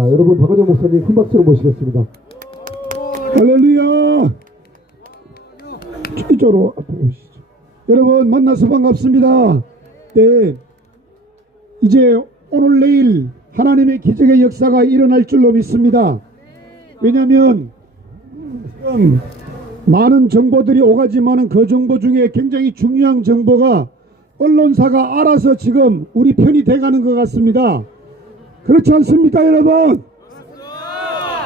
하겠습니다. 여러분 박은영 목사님 큰 박수로 모시겠습니다. 할렐루야. 이쪽으로 앞으로 오시죠. 여러분 만나서 반갑습니다. 네, 이제 오늘 내일 하나님의 기적의 역사가 일어날 줄로 믿습니다. 왜냐하면 지금 많은 정보들이 오가지만은 그 정보 중에 굉장히 중요한 정보가 언론사가 알아서 지금 우리 편이 돼가는 것 같습니다. 그렇지 않습니까 여러분?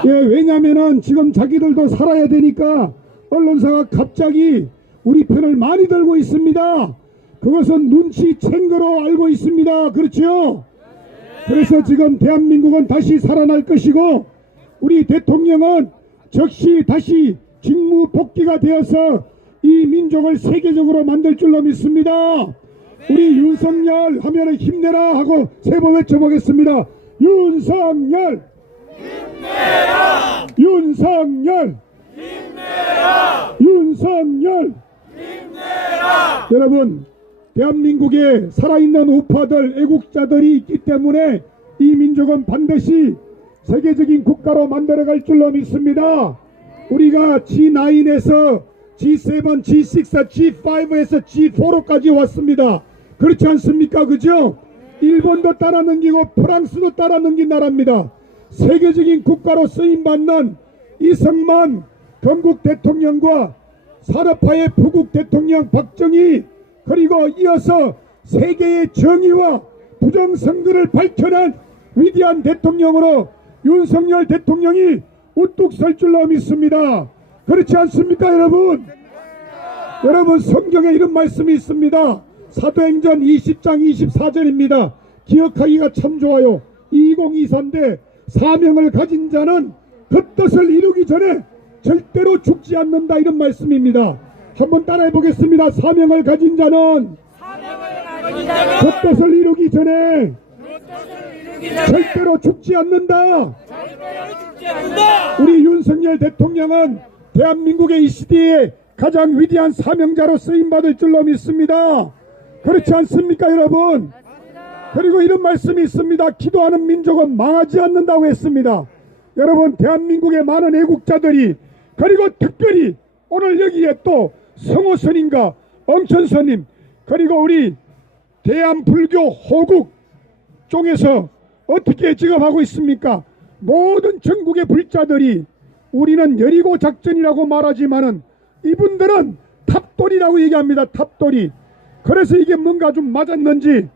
예, 왜냐면은 지금 자기들도 살아야 되니까 언론사가 갑자기 우리 편을 많이 들고 있습니다. 그것은 눈치챈 거로 알고 있습니다. 그렇죠? 그래서 지금 대한민국은 다시 살아날 것이고 우리 대통령은 즉시 다시 직무 복귀가 되어서 이 민족을 세계적으로 만들 줄로 믿습니다. 우리 윤석열 하면은 힘내라 하고 세 번 외쳐보겠습니다. 윤석열! 힘내라! 윤석열! 힘내라! 윤석열! 힘내라! 여러분, 대한민국에 살아있는 우파들, 애국자들이 있기 때문에 이 민족은 반드시 세계적인 국가로 만들어갈 줄로 믿습니다. 우리가 G9에서 G7, G6, G5에서 G4로까지 왔습니다. 그렇지 않습니까? 그죠? 일본도 따라 넘기고 프랑스도 따라 넘긴 나라입니다. 세계적인 국가로 쓰임받는 이승만 건국 대통령과 산업화의 부국 대통령 박정희, 그리고 이어서 세계의 정의와 부정선거를 밝혀낸 위대한 대통령으로 윤석열 대통령이 우뚝 설 줄로 믿습니다. 그렇지 않습니까 여러분? 여러분 성경에 이런 말씀이 있습니다. 사도행전 20장 24절입니다. 기억하기가 참 좋아요. 2024인데 사명을 가진 자는 그 뜻을 이루기 전에 절대로 죽지 않는다, 이런 말씀입니다. 한번 따라해 보겠습니다. 사명을 가진 자는 그 뜻을 이루기 전에 절대로 죽지 않는다. 우리 윤석열 대통령은 대한민국의 이 시대에 가장 위대한 사명자로 쓰임받을 줄로 믿습니다. 그렇지 않습니까 여러분? 그리고 이런 말씀이 있습니다. 기도하는 민족은 망하지 않는다고 했습니다. 여러분, 대한민국의 많은 애국자들이, 그리고 특별히 오늘 여기에 또 성호스님과 엄천스님, 그리고 우리 대한불교 호국 쪽에서 어떻게 지금 하고 있습니까? 모든 전국의 불자들이 우리는 여리고 작전이라고 말하지만은 이분들은 탑돌이라고 얘기합니다. 탑돌이. 그래서 이게 뭔가 좀 맞았는지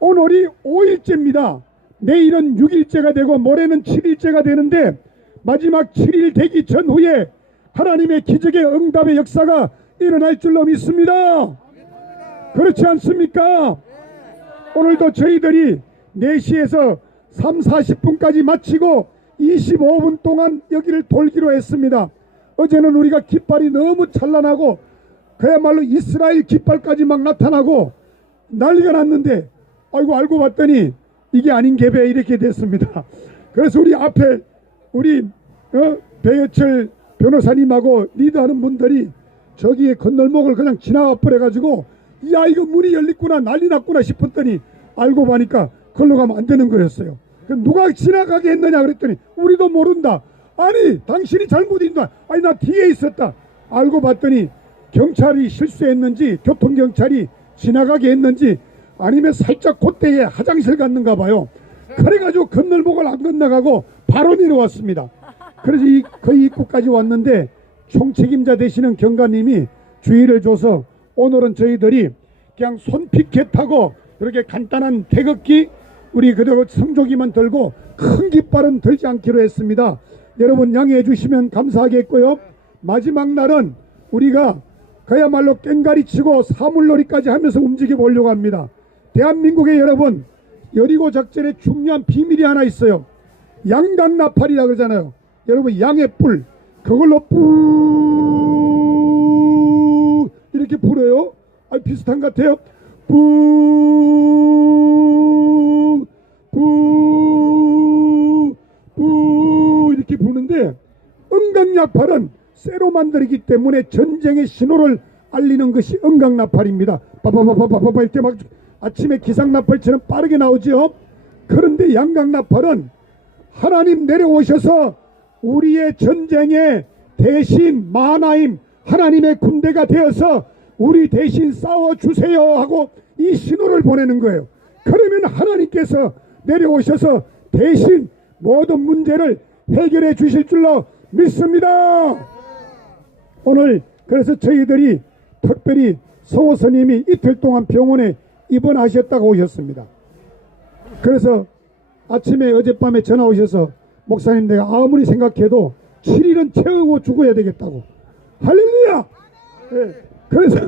오늘이 5일째입니다. 내일은 6일째가 되고 모레는 7일째가 되는데 마지막 7일 되기 전후에 하나님의 기적의 응답의 역사가 일어날 줄로 믿습니다. 그렇지 않습니까? 오늘도 저희들이 4시에서 3, 40분까지 마치고 25분 동안 여기를 돌기로 했습니다. 어제는 우리가 깃발이 너무 찬란하고 그야말로 이스라엘 깃발까지 막 나타나고 난리가 났는데, 아이고 알고 봤더니 이게 아닌 게배 이렇게 됐습니다. 그래서 우리 앞에 우리 배여철 변호사님하고 리더하는 분들이 저기에 건널목을 그냥 지나가 버려가지고 야 이거 문이 열렸구나 난리 났구나 싶었더니 알고 보니까 걸로 가면 안 되는 거였어요. 누가 지나가게 했느냐 그랬더니 우리도 모른다. 아니 당신이 잘못인다. 아니 나 뒤에 있었다. 알고 봤더니 경찰이 실수했는지 교통경찰이 지나가게 했는지 아니면 살짝 그때에 화장실 갔는가 봐요. 그래가지고 건널목을 안 건너가고 바로 내려왔습니다. 그래서 거의 입구까지 왔는데 총책임자 되시는 경관님이 주의를 줘서 오늘은 저희들이 그냥 손피켓하고 이렇게 간단한 태극기 우리 그리고 성조기만 들고 큰 깃발은 들지 않기로 했습니다. 여러분 양해해 주시면 감사하겠고요. 마지막 날은 우리가 그야말로 깽가리 치고 사물놀이까지 하면서 움직여 보려고 합니다. 대한민국의 여러분, 여리고 작전에 중요한 비밀이 하나 있어요. 양강나팔이라고 그러잖아요. 여러분 양의 뿔, 그걸로 뿌 이렇게 불어요. 비슷한 것 같아요. 뿌 이렇게 부는데 은강나팔은 쇠로 만들기 때문에 전쟁의 신호를 알리는 것이 은강나팔입니다. 빠바바바바바 이렇게 막 아침에 기상나팔처럼 빠르게 나오죠. 그런데 양강나팔은 하나님 내려오셔서 우리의 전쟁에 대신 마하나임 하나님의 군대가 되어서 우리 대신 싸워주세요 하고 이 신호를 보내는 거예요. 그러면 하나님께서 내려오셔서 대신 모든 문제를 해결해 주실 줄로 믿습니다. 오늘 그래서 저희들이 특별히 성호 스님이 이틀 동안 병원에 입원하셨다고 오셨습니다. 그래서 아침에 어젯밤에 전화 오셔서 목사님 내가 아무리 생각해도 7일은 채우고 죽어야 되겠다고. 할렐루야. 네. 그래서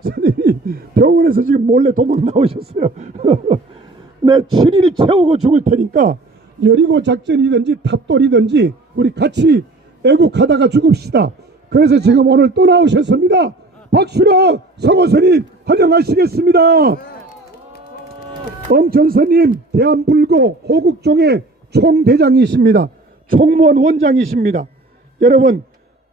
스님이 병원에서 지금 몰래 도망 나오셨어요. 네, 7일 채우고 죽을 테니까 여리고 작전이든지 탑돌이든지 우리 같이 애국하다가 죽읍시다. 그래서 지금 오늘 또 나오셨습니다. 박수로 성호 스님 환영하시겠습니다. 엄천스님 대한불교 호국종의 총대장이십니다. 총무원 원장이십니다. 여러분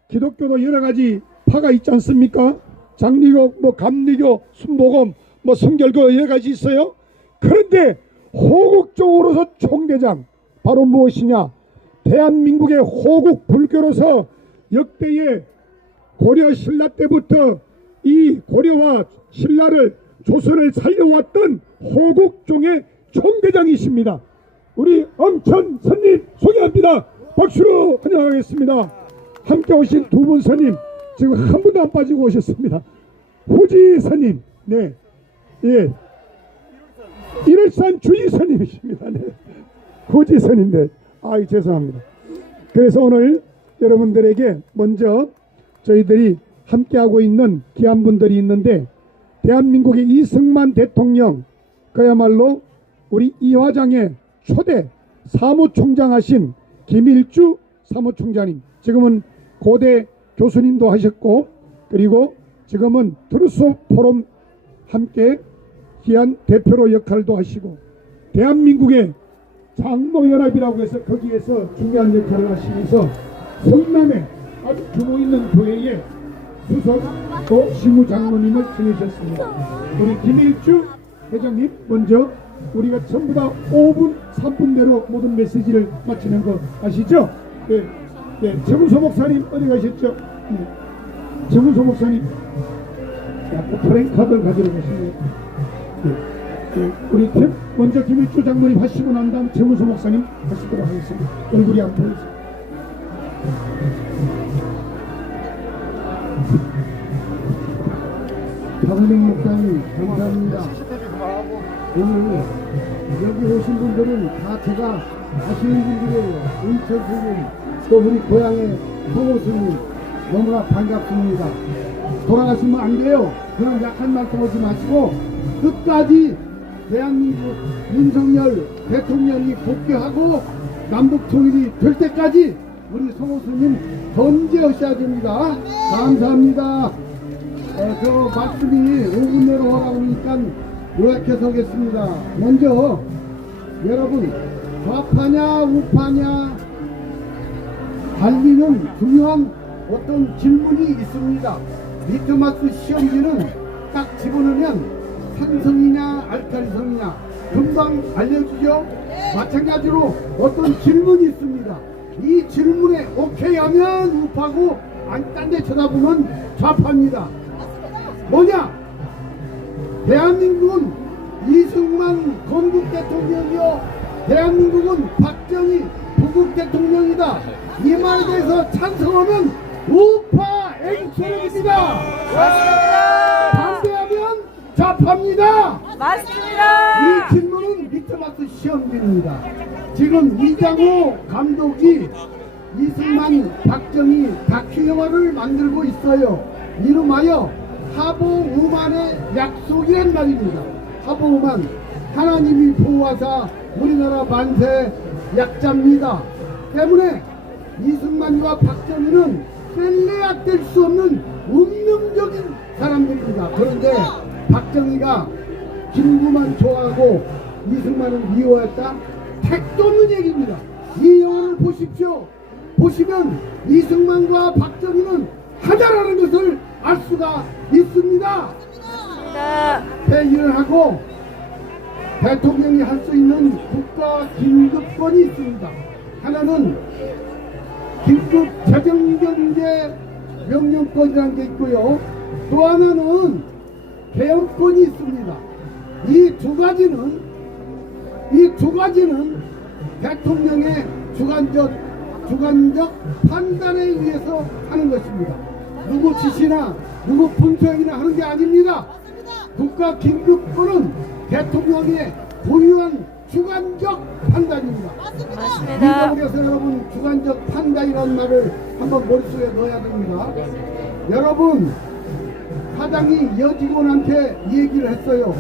기독교도 여러가지 파가 있지 않습니까? 장리교, 감리교, 순복음, 성결교 여러가지 있어요. 그런데 호국종으로서 총대장 바로 무엇이냐? 대한민국의 호국 불교로서 역대의 고려 신라 때부터 이 고려와 신라를 조선을 살려왔던 호국종의 총대장이십니다. 우리 엄천 스님 소개합니다. 박수로 환영하겠습니다. 함께 오신 두 분 스님 지금 한 분도 안 빠지고 오셨습니다. 후지 스님, 네, 예, 일월산 주지 스님이십니다. 네, 후지 스님, 네, 죄송합니다. 그래서 오늘 여러분들에게 먼저 저희들이 함께하고 있는 귀한 분들이 있는데 대한민국의 이승만 대통령 그야말로 우리 이화장의 초대 사무총장 하신 김일주 사무총장님, 지금은 고대 교수님도 하셨고 그리고 지금은 트루스 포럼 함께 귀한 대표로 역할도 하시고 대한민국의 장로연합이라고 해서 거기에서 중요한 역할을 하시면서 성남에 아주 규모 있는 교회에 수석 시무장로님을 지내셨습니다. 우리 김일주 회장님 먼저 우리가 전부 다 5분 3분대로 모든 메시지를 마치는 거 아시죠? 네, 네. 정우소 목사님 어디 가셨죠? 네. 정우소 목사님 프랭카드를 가지러 가시네요. 네. 네. 우리 먼저 김일주 장로님 하시고 난 다음 정우소 목사님 하시도록 하겠습니다. 얼굴이 안 보이죠? 박은행 목사님 감사합니다. 오늘 여기 오신 분들은 다 제가 아시는 분들이에요. 은철 스님 또 우리 고향의 성호 스님 너무나 반갑습니다. 돌아가시면 안 돼요. 그런 약한 말씀 하지 마시고 끝까지 대한민국 윤석열 대통령이 복귀하고 남북 통일이 될 때까지 우리 성호 스님 견제하셔야 됩니다. 감사합니다. 저 말씀이 5분 내로 하라고 하니까 요약해서 하겠습니다. 먼저 여러분 좌파냐 우파냐 달리는 중요한 어떤 질문이 있습니다. 리트머스 시험지는 딱 집어넣으면 산성이냐 알칼리성이냐 금방 알려주죠. 마찬가지로 어떤 질문이 있습니다. 이 질문에 오케이 하면 우파고 딴 데 쳐다보면 좌파입니다. 뭐냐? 대한민국은 이승만 건국 대통령이요 대한민국은 박정희 부국 대통령이다. 이 말에 대해서 찬성하면 우파 X입니다. 맞습니다. 반대하면 좌파입니다. 맞습니다. 이 질문은 리트머스 시험지입니다. 지금 이장호 감독이 이승만 박정희 다큐 영화를 만들고 있어요. 이름하여 하보우만의 약속이란 말입니다. 하보우만 하나님이 보호하사 우리나라 만세 약자입니다. 때문에 이승만과 박정희는 셀레악될 수 없는 운명적인 사람들입니다. 그런데 박정희가 김구만 좋아하고 이승만은 미워했다? 택도 없는 얘기입니다. 이 영화를 보십시오. 보시면 이승만과 박정희는 하나라는 것을 알 수가 있습니다. 회의를 하고 대통령이 할 수 있는 국가 긴급권이 있습니다. 하나는 긴급 재정경제 명령권이라는 게 있고요. 또 하나는 개헌권이 있습니다. 이 두 가지는 대통령의 주관적 판단에 의해서 하는 것입니다. 누구 지시나 누구 분석이나 하는 게 아닙니다. 국가 긴급권은 대통령의 고유한 주관적 판단입니다. 맞습니다. 그래서 여러분 주관적 판단이라는 말을 한번 머릿속에 넣어야 됩니다. 여러분 사장이 여직원한테 얘기를 했어요.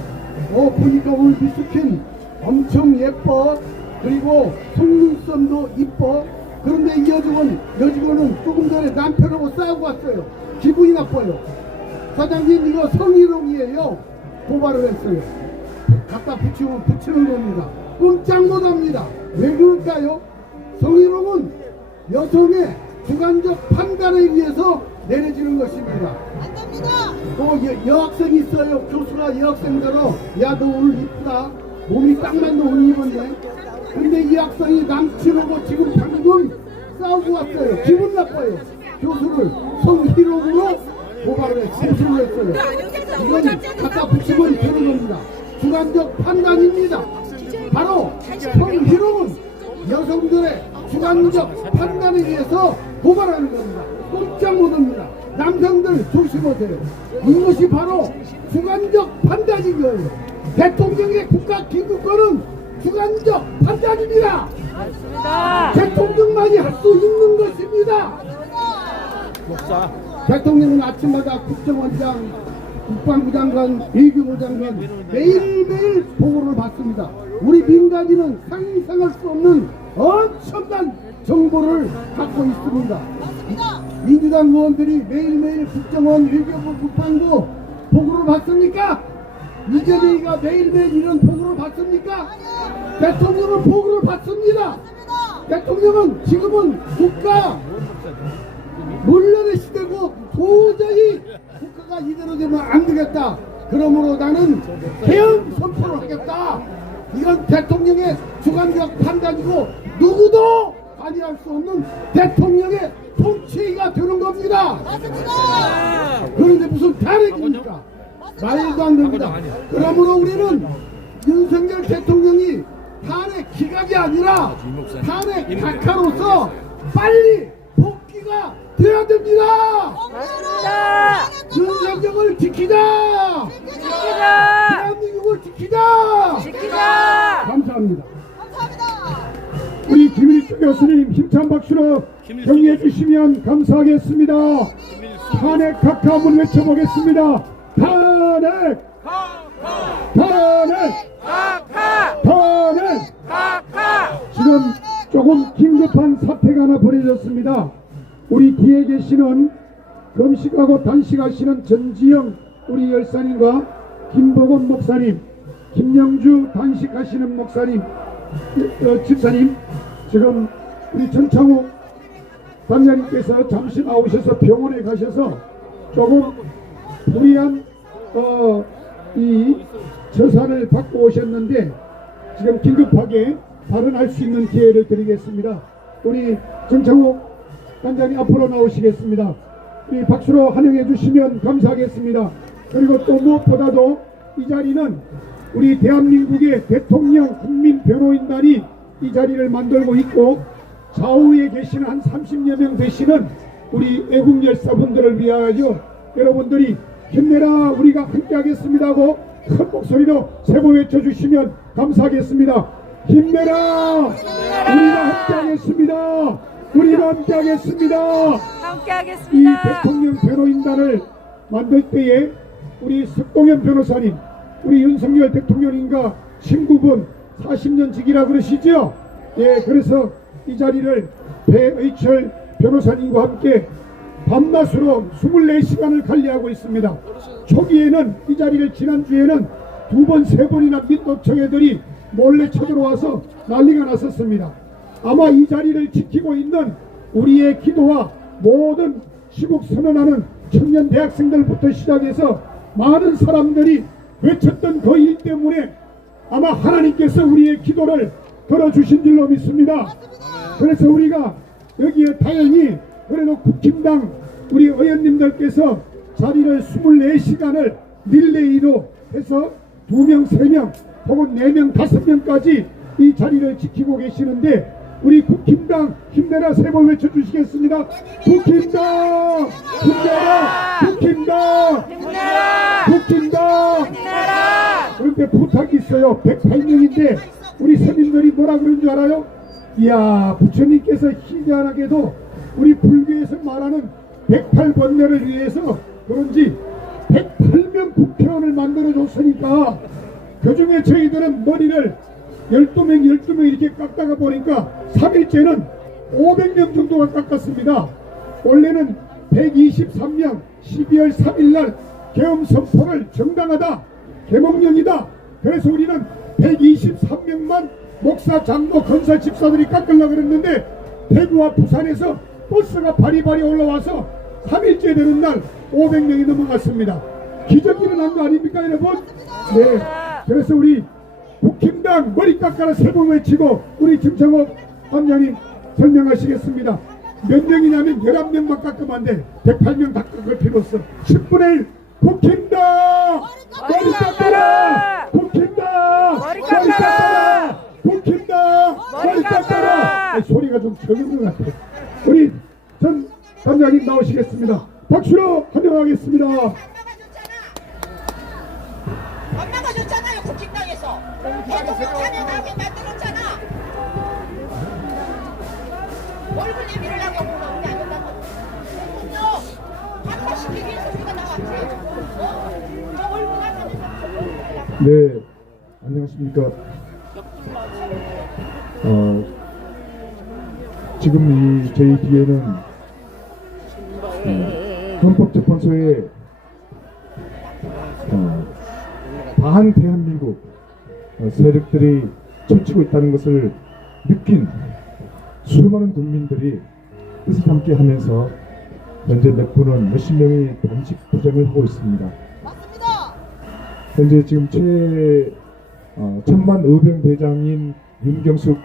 보니까 오늘 미스킨 엄청 예뻐. 그리고 속눈썹도 이뻐. 그런데 이 여직원은 조금 전에 남편하고 싸우고 왔어요. 기분이 나빠요. 사장님 이거 성희롱이에요. 고발을 했어요. 갖다 붙이면 붙이는 겁니다. 꼼짝 못합니다. 왜 그럴까요? 성희롱은 여성의 주관적 판단에 의해서 내려지는 것입니다. 또 여학생이 있어요. 교수가 여학생대로 야 너 오늘 이쁘다. 몸이 딱 맞는 옷 입었네. 근데 이 학생이 남친하고 지금 방금 싸우고 왔어요. 기분 나빠요. 교수를 성희롱으로 고발을 했어요. 이건 갖다 붙이면 되는 겁니다. 주관적 판단입니다. 바로 성희롱은 여성들의 주관적 판단에 의해서 고발하는 겁니다. 꼼짝 못합니다. 남성들 조심하세요. 이것이 바로 주관적 판단인 거예요. 대통령의 국가 긴급권은 주관적 판단입니다. 맞습니다. 대통령만이 할 수 있는 것입니다. 대통령은 아침마다 국정원장, 국방부 장관, 외교부 장관 매일매일 보고를 받습니다. 우리 민간인은 상상할 수 없는 엄청난 정보를 갖고 있습니다. 민주당 의원들이 매일매일 국정원, 외교부, 국방부 보고를 받습니까? 이재명이가 매일매일 이런 보고를 받습니까? 대통령은 보고를 받습니다. 대통령은 지금은 국가 논란의 시대고 도저히 국가가 이대로 되면 안 되겠다. 그러므로 나는 개헌 선포를 하겠다. 이건 대통령의 주관적 판단이고 누구도 관여할 수 없는 대통령의 통치가 되는 겁니다. 그런데 무슨 탄핵입니까? 말도 안 됩니다. 그러므로 우리는 윤석열 대통령이 탄핵 기각이 아니라 탄핵 각하로서 빨리 복귀가 돼야 됩니다. 맞습니다. 윤석열을 지키자. 지키자. 대한민국을 지키자. 지키자. 감사합니다. 우리 김일주 교수님 힘찬 박수로 격려해 주시면 감사하겠습니다. 탄핵 각하 한번 외쳐보겠습니다. 탄핵! 탄핵! 탄핵! 지금 조금 긴급한 사태가 하나 벌어졌습니다. 우리 뒤에 계시는 금식하고 단식하시는 전지영 우리 열사님과 김보건 목사님, 김영주 단식하시는 목사님, 집사님, 지금 우리 전창욱 단장님께서 잠시 나오셔서 병원에 가셔서 조금 불이한 이 처사를 받고 오셨는데 지금 긴급하게 발언할 수 있는 기회를 드리겠습니다. 우리 전창욱 단장님 앞으로 나오시겠습니다. 우리 박수로 환영해 주시면 감사하겠습니다. 그리고 또 무엇보다도 이 자리는 우리 대한민국의 대통령 국민변호인단이 이 자리를 만들고 있고 좌우에 계시는 한 30여 명 되시는 우리 애국 열사분들을 위하여 여러분들이 힘내라 우리가 함께 하겠습니다 하고 큰 목소리로 세 번 외쳐주시면 감사하겠습니다. 힘내라 우리가 함께 하겠습니다. 우리가 함께 하겠습니다. 함께 이 하겠습니다. 대통령 변호인단을 만들 때에 우리 석동현 변호사님, 우리 윤석열 대통령님과 친구분 40년 직이라 그러시죠? 예, 그래서 이 자리를 배의철 변호사님과 함께 밤낮으로 24시간을 관리하고 있습니다. 초기에는 이 자리를 지난주에는 2번, 3번이나 민노총애들이 몰래 쳐들어와서 난리가 났었습니다. 아마 이 자리를 지키고 있는 우리의 기도와 모든 시국 선언하는 청년 대학생들부터 시작해서 많은 사람들이 외쳤던 그 일 때문에 아마 하나님께서 우리의 기도를 들어주신 줄로 믿습니다. 그래서 우리가 여기에 다행히 그래도 국힘당 우리 의원님들께서 자리를 24시간을 릴레이로 해서 2명, 3명 혹은 4명, 5명까지 이 자리를 지키고 계시는데 우리 국힘당 힘내라 세 번 외쳐주시겠습니다. 국힘당 힘내라, 국힘당 힘내라! 국힘당. 힘내라! 그런데 부탁이 있어요. 108명인데 우리 스님들이 뭐라 그런 줄 알아요? 이야, 부처님께서 희한하게도 우리 불교에서 말하는 108번뇌를 위해서 그런지 108명 국회의원을 만들어줬으니까 그중에 저희들은 머리를 12명 이렇게 깎다가 보니까 3일째는 500명 정도가 깎았습니다. 원래는 123명 12월 3일날 계엄 선포를 정당하다, 개몽령이다. 그래서 우리는 123명만 목사, 장로, 건설 집사들이 깎으려고 그랬는데 대구와 부산에서 버스가 바리바리 올라와서 3일째 되는 날 500명이 넘어갔습니다. 기적이 일어난 거 아닙니까 여러분? 네. 그래서 우리 국힘당 머리 깎아라 세 번 외치고 우리 김창호 함장님 설명하시겠습니다. 몇 명이냐면 11명만 깎으면 안 돼. 108명 다 깎을 필요 없어. 10분의 1 국힘당 머리 깎아라! 국힘당 머리 깎아라! 국힘당 머리 깎아라! 아니, 소리가 좀 적은 것 같아. 우리 전 담장님 나오시겠습니다. 박수로 환영하겠습니다. 엄마가 줬잖아요 국힘당에서 대통령 참여나오게 만들었잖아. 얼굴 내밀으려고 그러는 게 아니라고. 대통령 반발시키기 위해서 우리가 나왔지. 저 얼굴 가면은 네, 안녕하십니까. 지금 이 저희 뒤에는 헌법재판소에 반 대한민국 세력들이 펼치고 있다는 것을 느낀 수많은 국민들이 뜻을 함께 하면서 현재 몇 분은 몇십 명이 단식 투쟁을 하고 있습니다. 맞습니다. 현재 지금 천만 의병 대장인 윤경숙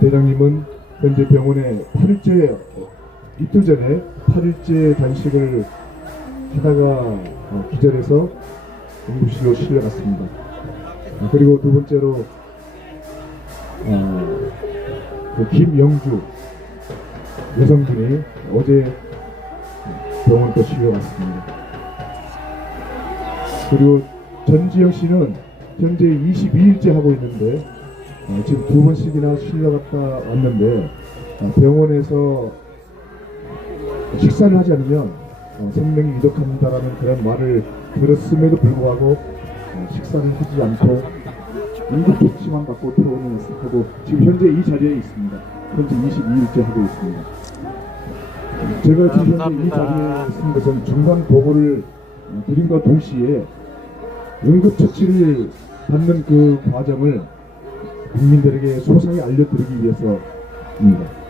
대장님은 현재 병원에 8일째 이틀 전에 8일째 단식을 하다가 기절해서 응급실로 실려갔습니다. 그리고 두 번째로 그 김영주 여성분이 어제 병원 또 실려갔습니다. 그리고 전지영 씨는 현재 22일째 하고 있는데 지금 두 번씩이나 실려갔다 왔는데 병원에서 식사를 하지 않으면 생명이 위독합니다라는 그런 말을 들었음에도 불구하고 식사를 하지 않고 응급 조치만 받고 퇴원을 하고 지금 현재 이 자리에 있습니다. 현재 22일째 하고 있습니다. 제가 지금 현재 이 자리에 있는 것은 중간 보고를 드림과 동시에 응급처치를 받는 그 과정을 국민들에게 소상히 알려드리기 위해서입니다.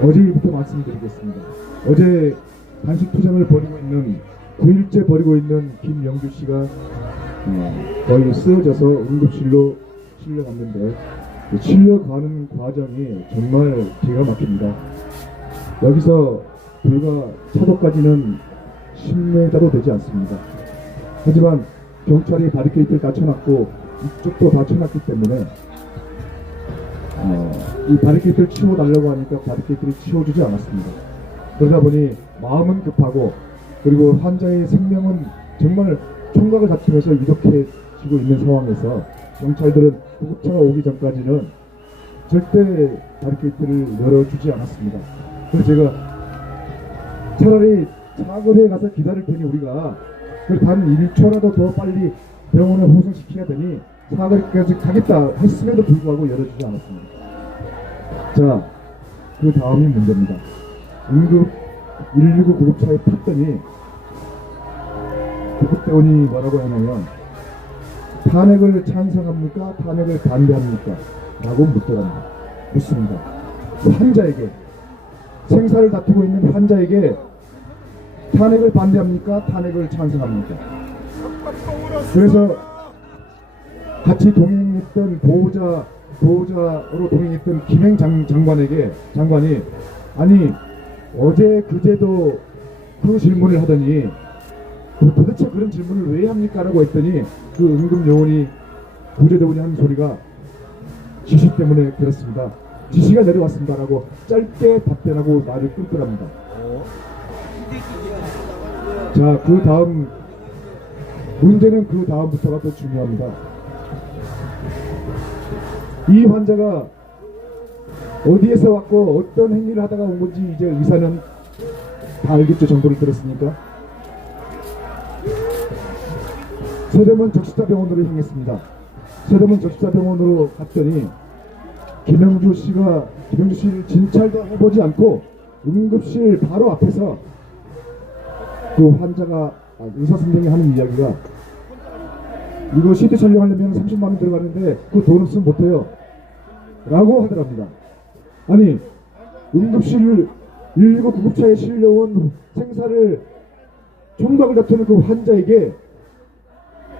어제부터 말씀드리겠습니다. 어제 단식 투쟁을 벌이고 있는 9일째 벌이고 있는 김영주 씨가 거의 쓰러져서 응급실로 실려갔는데 실려가는 과정이 정말 기가 막힙니다. 여기서 불과 차도까지는 10m도 되지 않습니다. 하지만 경찰이 바리케이트를 다 쳐놨고 이쪽도 다 쳐놨기 때문에 이 바리케이트를 치워달라고 하니까 바리케이트를 치워주지 않았습니다. 그러다 보니 마음은 급하고 그리고 환자의 생명은 정말 총각을 다투면서 위독해지고 있는 상황에서 경찰들은 구급차가 오기 전까지는 절대 바리케이트를 열어주지 않았습니다. 그래서 제가 차라리 사거리에 가서 기다릴 테니 우리가 단 1초라도 더 빨리 병원에 후송시켜야 되니 사거리까지 가겠다 했음에도 불구하고 열어주지 않았습니다. 자, 그 다음이 문제입니다. 응급 119 구급차에 탔더니 구급대원이 뭐라고 하냐면 탄핵을 찬성합니까? 탄핵을 반대합니까? 라고 묻습니다. 그 환자에게 생사를 다투고 있는 환자에게 탄핵을 반대합니까? 탄핵을 찬성합니까? 그래서 같이 동행했던 보호자 보호자로 동행했던 김행 장관이 아니 어제 그제도 그 질문을 하더니 도대체 그런 질문을 왜 합니까? 라고 했더니 그 응급요원이 구제대원이 하는 소리가 지시 때문에 그렇습니다. 지시가 내려왔습니다. 라고 짧게 답변하고 말을 끊더랍니다. 자, 그 다음 문제는 그 다음부터가 더 중요합니다. 이 환자가 어디에서 왔고 어떤 행위를 하다가 온 건지 이제 의사는 다 알겠죠. 정보를 들었으니까. 서대문 적십자병원으로 향했습니다. 서대문 적십자병원으로 갔더니 김영주 씨를 진찰도 해보지 않고 응급실 바로 앞에서 그 환자가 의사 선생님이 하는 이야기가 이거 CT 촬영하려면 30만 원 들어가는데 그 돈 없으면 못해요 라고 하더랍니다. 아니 응급실 119 구급차에 실려온 생사를 총박을 다투는 그 환자에게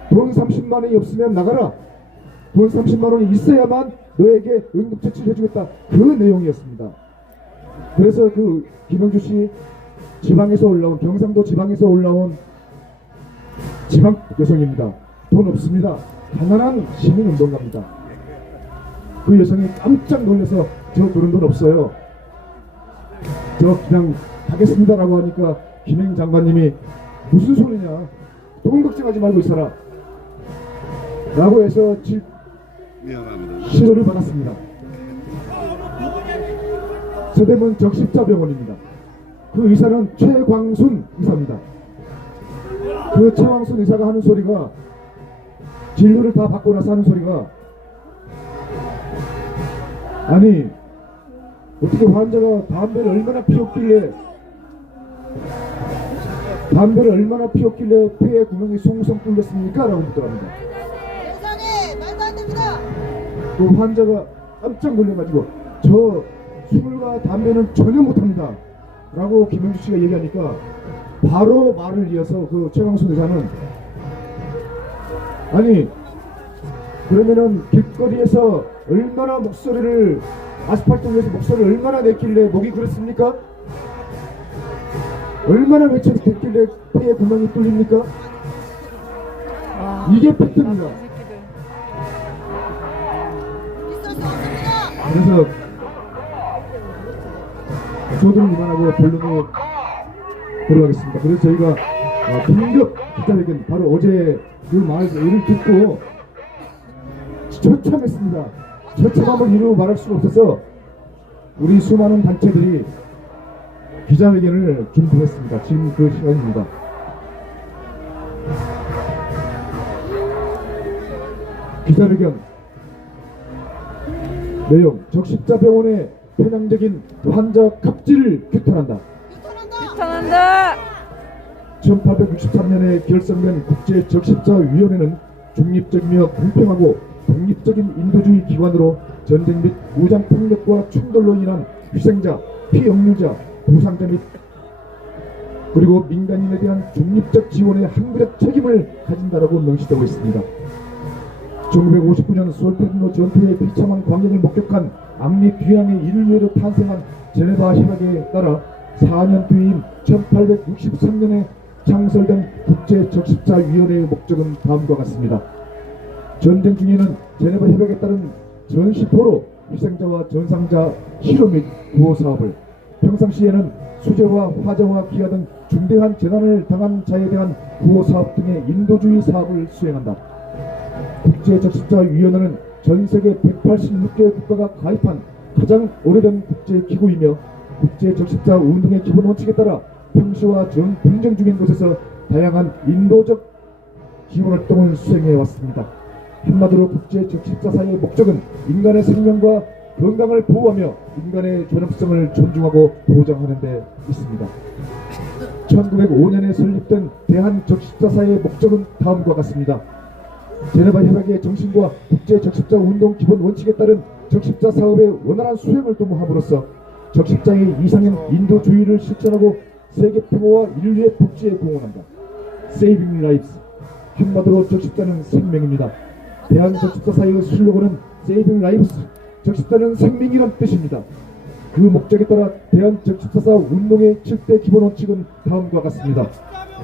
돈 30만 원이 없으면 나가라, 돈 30만 원이 있어야만 너에게 응급처치를 해주겠다, 그 내용이었습니다. 그래서 그 김영주 씨 지방에서 올라온, 경상도 지방에서 올라온 지방 여성입니다. 돈 없습니다. 가난한 시민운동가입니다. 그 여성이 깜짝 놀라서 저 그런 돈 없어요, 저 그냥 가겠습니다 라고 하니까 김행 장관님이 무슨 소리냐, 돈 걱정하지 말고 있어라 라고 해서 치료를 받았습니다. 서대문 적십자병원입니다. 그 의사는 최광순 의사입니다. 그 최광순 의사가 하는 소리가, 진료를 다 받고 나서 하는 소리가, 아니 어떻게 환자가 담배를 얼마나 피웠길래 폐에 구멍이 송송 뚫렸습니까? 라고 묻더랍니다. 세상에 말도 안 됩니다. 그 환자가 깜짝 놀래가지고 저 술과 담배는 전혀 못합니다 라고 김영주 씨가 얘기하니까 바로 말을 이어서 그 최광순 의사는 아니 그러면은 길거리에서 얼마나 목소리를, 아스팔트 위에서 목소리를 얼마나 냈길래 목이 그렇습니까? 얼마나 외쳤길래 폐에 구멍이 뚫립니까? 이게 팩트입니다. 있을 수 없습니다. 그래서 저도 이만하고 본론으로 들어가겠습니다. 그래서 저희가 긴급 기자회견, 바로 어제 그 말을 듣고 처참했습니다. 처참함을 이루 말할 수가 없어서 우리 수많은 단체들이 기자회견을 준비했습니다. 지금 그 시간입니다. 기자회견 내용: 적십자병원의 편향적인 환자 갑질을 규탄한다. 유턴한다. 1863년에 결성된 국제적십자위원회는 중립적이며 공평하고 독립적인 인도주의 기관으로 전쟁 및 무장폭력과 충돌로 인한 희생자, 피역류자, 부상자 및 그리고 민간인에 대한 중립적 지원에 항구적 책임을 가진다라고 명시되고 있습니다. 1959년 솔페르노 전투의 비참한 광경을 목격한 암리 귀향의 인류애로 탄생한 제네바 협약에 따라 4년 뒤인 1863년에 창설된 국제적십자위원회의 목적은 다음과 같습니다. 전쟁 중에는 제네바 협약에 따른 전시포로 희생자와 전상자 치료 및 구호 사업을, 평상시에는 수재와 화재와 기아 등 중대한 재난을 당한 자에 대한 구호 사업 등의 인도주의 사업을 수행한다. 국제적십자위원회는 전 세계 186개 국가가 가입한 가장 오래된 국제기구이며 국제적십자 운동의 기본 원칙에 따라 평시와 분쟁 중인 곳에서 다양한 인도적 지원 활동을 수행해 왔습니다. 한마디로 국제적십자사의 목적은 인간의 생명과 건강을 보호하며 인간의 존엄성을 존중하고 보장하는 데 있습니다. 1905년에 설립된 대한적십자사의 목적은 다음과 같습니다. 제네바 협약의 정신과 국제적십자 운동 기본 원칙에 따른 적십자 사업의 원활한 수행을 도모함으로써 적십자의 이상형 인도주의를 실천하고 세계 평화와 인류의 복지에 공헌한다. Saving Lives. 한마디로 적십자는 생명입니다. 대한적십자사의 슬로건은 Saving Lives, 적십사는 생명이란 뜻입니다. 그 목적에 따라 대한적십사사 운동의 7대 기본 원칙은 다음과 같습니다.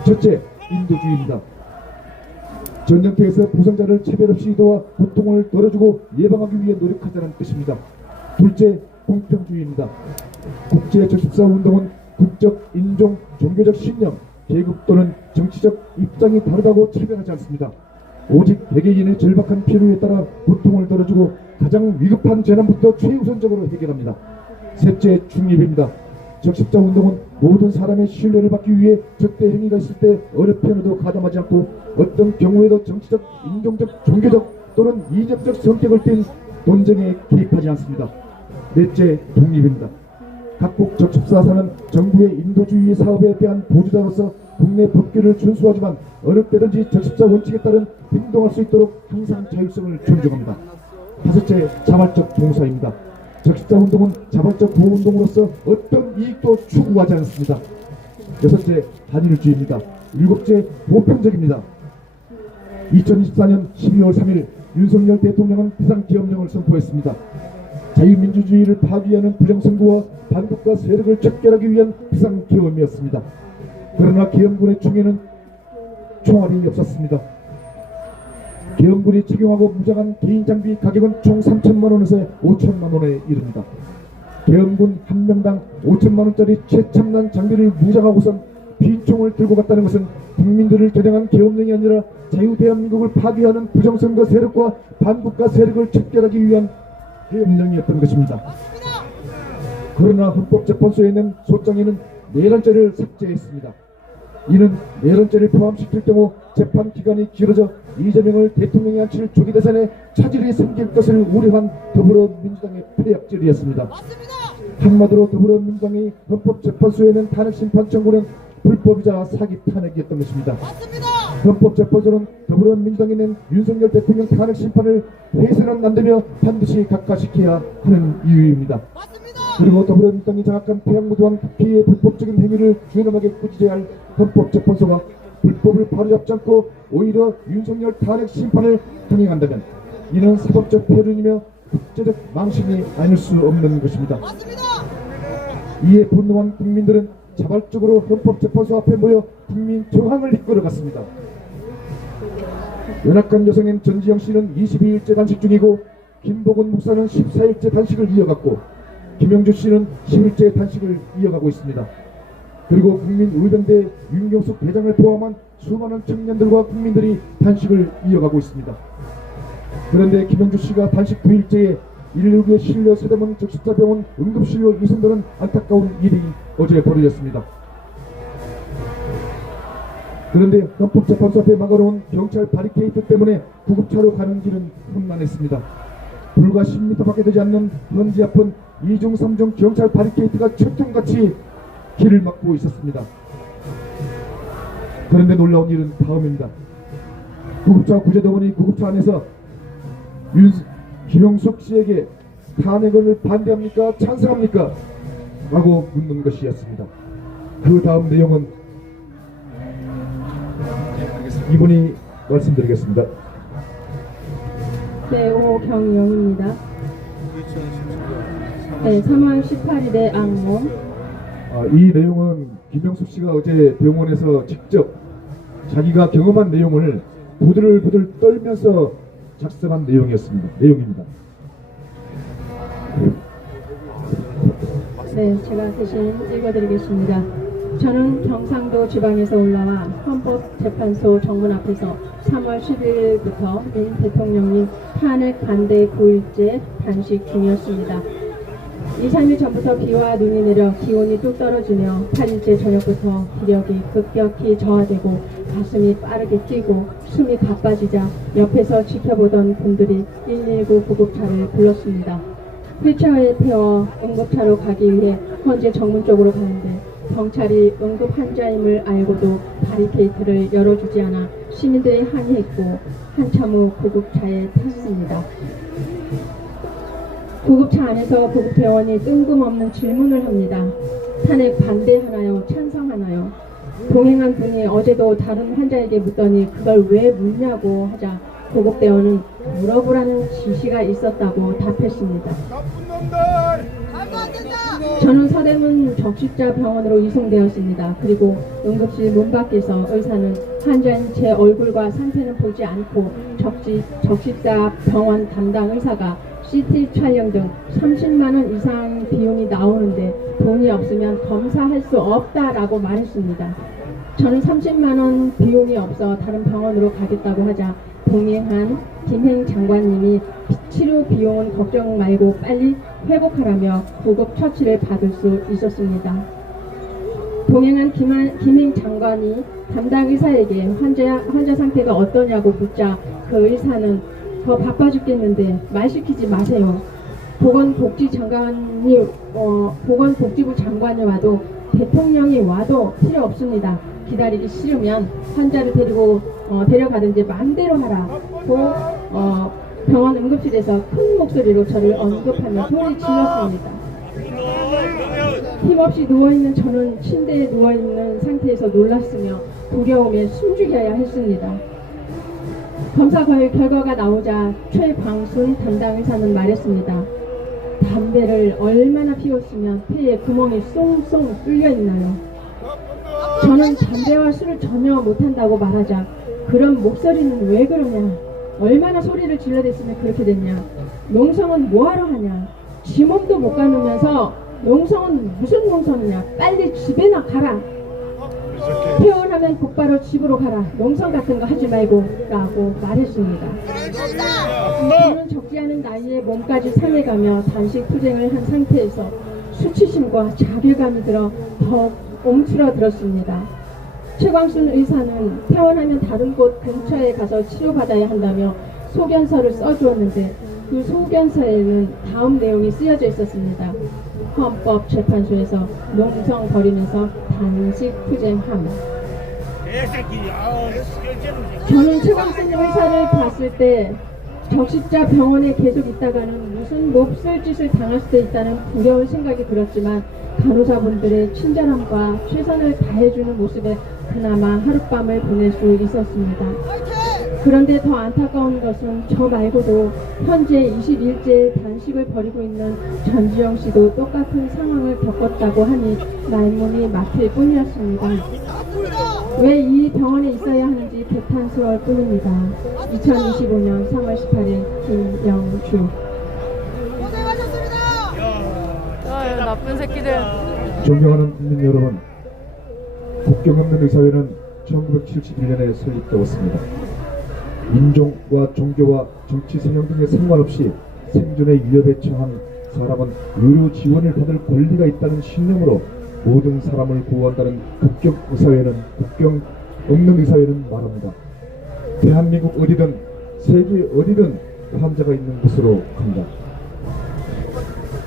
첫째, 인도주의입니다. 전쟁터에서 부상자를 차별 없이 도와 고통을 덜어주고 예방하기 위해 노력하자는 뜻입니다. 둘째, 공평주의입니다. 국제적십사 운동은 국적, 인종, 종교적 신념, 계급 또는 정치적 입장이 다르다고 차별하지 않습니다. 오직 개개인의 절박한 필요에 따라 고통을 덜어주고 가장 위급한 재난부터 최우선적으로 해결합니다. 셋째, 중립입니다. 적십자 운동은 모든 사람의 신뢰를 받기 위해 적대 행위가 있을 때 어렵게 해도 가담하지 않고 어떤 경우에도 정치적, 인종적, 종교적 또는 이념적 성격을 띤 논쟁에 개입하지 않습니다. 넷째, 독립입니다. 각국 적십사사는 정부의 인도주의 사업에 대한 보조자로서 국내 법규를 준수하지만 어느 때든지 적십자 원칙에 따른 행동할 수 있도록 항상 자율성을 존중합니다. 다섯째, 자발적 봉사입니다. 적십자 운동은 자발적 보호운동으로서 어떤 이익도 추구하지 않습니다. 여섯째, 단일주의입니다. 일곱째, 보편적입니다. 2024년 12월 3일 윤석열 대통령은 비상기업령을 선포했습니다. 자유민주주의를 파괴하는 부정선거와 반국가 세력을 척결하기 위한 비상계엄이었습니다. 그러나 계엄군의 중에는 총알이 없었습니다. 계엄군이 착용하고 무장한 개인장비 가격은 총 3천만원에서 5천만원에 이릅니다. 계엄군 한 명당 5천만원짜리 최첨단 장비를 무장하고선 빈총을 들고 갔다는 것은 국민들을 겨냥한 계엄령이 아니라 자유대한민국을 파괴하는 부정선거 세력과 반국가 세력을 척결하기 위한 계엄령이었던 것입니다. 그러나 헌법재판소에 있는 소장에는 내란죄를 삭제했습니다. 이는 내란죄를 포함시킬 경우 재판 기간이 길어져 이재명을 대통령에 앉힐 조기 대선에 차질이 생길 것을 우려한 더불어민주당의 폐약질이었습니다. 한마디로 더불어민주당의 헌법재판소에는 탄핵심판 청구는 불법이자 사기 탄핵이었던 것입니다. 헌법재판소는 더불어민주당이 낸 윤석열 대통령 탄핵심판을 해서는 안되며 반드시 각하시켜야 하는 이유입니다. 그리고 더불어민주당이 장악한 태양무도한 국회의 불법적인 행위를 준엄하게 꾸짖어야 할 헌법재판소가 불법을 바로잡지 않고 오히려 윤석열 탄핵심판을 강행한다면 이는 사법적 폐륜이며 국제적 망신이 아닐 수 없는 것입니다. 이에 분노한 국민들은 자발적으로 헌법재판소 앞에 모여 국민 저항을 이끌어갔습니다. 연합관 여성인 전지영 씨는 22일째 단식 중이고 김복은 목사는 14일째 단식을 이어갔고 김영주 씨는 10일째 단식을 이어가고 있습니다. 그리고 국민의병대 윤경숙 대장을 포함한 수많은 청년들과 국민들이 단식을 이어가고 있습니다. 그런데 김영주 씨가 단식 9일째에 119에 실려 서대문 적십자병원 응급실로 이송되는 안타까운 일이 어제 벌어졌습니다. 그런데 헌법재판소 앞에 막아놓은 경찰 바리케이트 때문에 구급차로 가는 길은 혼란했습니다. 불과 10m밖에 되지 않는 먼지 앞은 2중 3중 경찰 바리케이트가 철통같이 길을 막고 있었습니다. 그런데 놀라운 일은 다음입니다. 구급차 구제대원이 구급차 안에서 김영숙 씨에게 탄핵을 반대합니까? 찬성합니까? 라고 묻는 것이었습니다. 그 다음 내용은 이분이 말씀드리겠습니다. 네, 오경영입니다. 네, 3월 18일에 악몽. 이 내용은 김영숙 씨가 어제 병원에서 직접 자기가 경험한 내용을 부들부들 떨면서 작성한 내용입니다. 네, 제가 대신 읽어드리겠습니다. 저는 경상도 지방에서 올라와 헌법재판소 정문 앞에서 3월 11일부터 민 대통령님 탄핵 반대 9일째 단식 중이었습니다. 2, 3일 전부터 비와 눈이 내려 기온이 뚝 떨어지며 8일째 저녁부터 기력이 급격히 저하되고 가슴이 빠르게 뛰고 숨이 가빠지자 옆에서 지켜보던 분들이 119 구급차를 불렀습니다. 휠체어에 태워 응급차로 가기 위해 현재 정문 쪽으로 가는데 경찰이 응급 환자임을 알고도 바리케이트를 열어주지 않아 시민들이 항의했고 한참 후 구급차에 탔습니다. 구급차 안에서 구급대원이 뜬금없는 질문을 합니다. 탄핵 반대하나요? 찬성하나요? 동행한 분이 어제도 다른 환자에게 묻더니 그걸 왜 묻냐고 하자 구급대원은 물어보라는 지시가 있었다고 답했습니다. 말도 안 된다. 저는 서대문 적십자 병원으로 이송되었습니다. 그리고 응급실 문 밖에서 의사는 환자인 제 얼굴과 상태는 보지 않고 적십자 병원 담당 의사가 CT 촬영 등 30만 원 이상 비용이 나오는데 돈이 없으면 검사할 수 없다라고 말했습니다. 저는 30만 원 비용이 없어 다른 병원으로 가겠다고 하자 동행한 김행 장관님이 치료 비용은 걱정 말고 빨리 회복하라며 구급 처치를 받을 수 있었습니다. 동행한 김행 장관이 담당 의사에게 환자 상태가 어떠냐고 묻자 그 의사는 더 바빠 죽겠는데 말 시키지 마세요. 보건복지부 장관이 와도 대통령이 와도 필요 없습니다. 기다리기 싫으면 환자를 데려가든지 마음대로 하라고 병원 응급실에서 큰 목소리로 저를 언급하며 소리 질렀습니다. 힘없이 누워있는 저는 침대에 누워있는 상태에서 놀랐으며 두려움에 숨죽여야 했습니다. 검사 결과가 나오자 최광순 담당 의사는 말했습니다. 담배를 얼마나 피웠으면 폐에 구멍이 쏙쏙 뚫려 있나요? 저는 담배와 술을 전혀 못한다고 말하자 그런 목소리는 왜 그러냐? 얼마나 소리를 질러댔으면 그렇게 됐냐? 농성은 뭐하러 하냐? 지 몸도 못 가누면서 농성은 무슨 농성이냐? 빨리 집에나 가라. 퇴원하면 곧바로 집으로 가라. 농성 같은 거 하지 말고 라고 말했습니다. 저는 적지 않은 나이에 몸까지 상해가며 단식 투쟁을 한 상태에서 수치심과 자괴감이 들어 더 움츠러들었습니다. 최광순 의사는 퇴원하면 다른 곳 근처에 가서 치료받아야 한다며 소견서를 써주었는데 그 소견서에는 다음 내용이 쓰여져 있었습니다. 헌법재판소에서 농성 벌이면서 단식 투쟁함. 저는 최광순 의사를 봤을 때 적십자 병원에 계속 있다가는 무슨 몹쓸 짓을 당할 수도 있다는 두려운 생각이 들었지만 간호사분들의 친절함과 최선을 다해주는 모습에 그나마 하룻밤을 보낼 수 있었습니다. 그런데 더 안타까운 것은 저 말고도 현재 21제 단식을 벌이고 있는 전지영 씨도 똑같은 상황을 겪었다고 하니 말문이 막힐 뿐이었습니다. 왜 이 병원에 있어야 하는지 개탄스러울 뿐입니다. 2025년 3월 18일 김영주. 고생하셨습니다. 아유 나쁜 새끼들. 존경하는 국민 여러분, 국경 없는 의사회는 1971년에 설립되었습니다. 인종과 종교와 정치 성향 등에 상관없이 생존의 위협에 처한 사람은 의료 지원을 받을 권리가 있다는 신념으로 모든 사람을 보호한다는 국경 없는 의사회는 말합니다. 대한민국 어디든 세계 어디든 환자가 있는 곳으로 갑니다.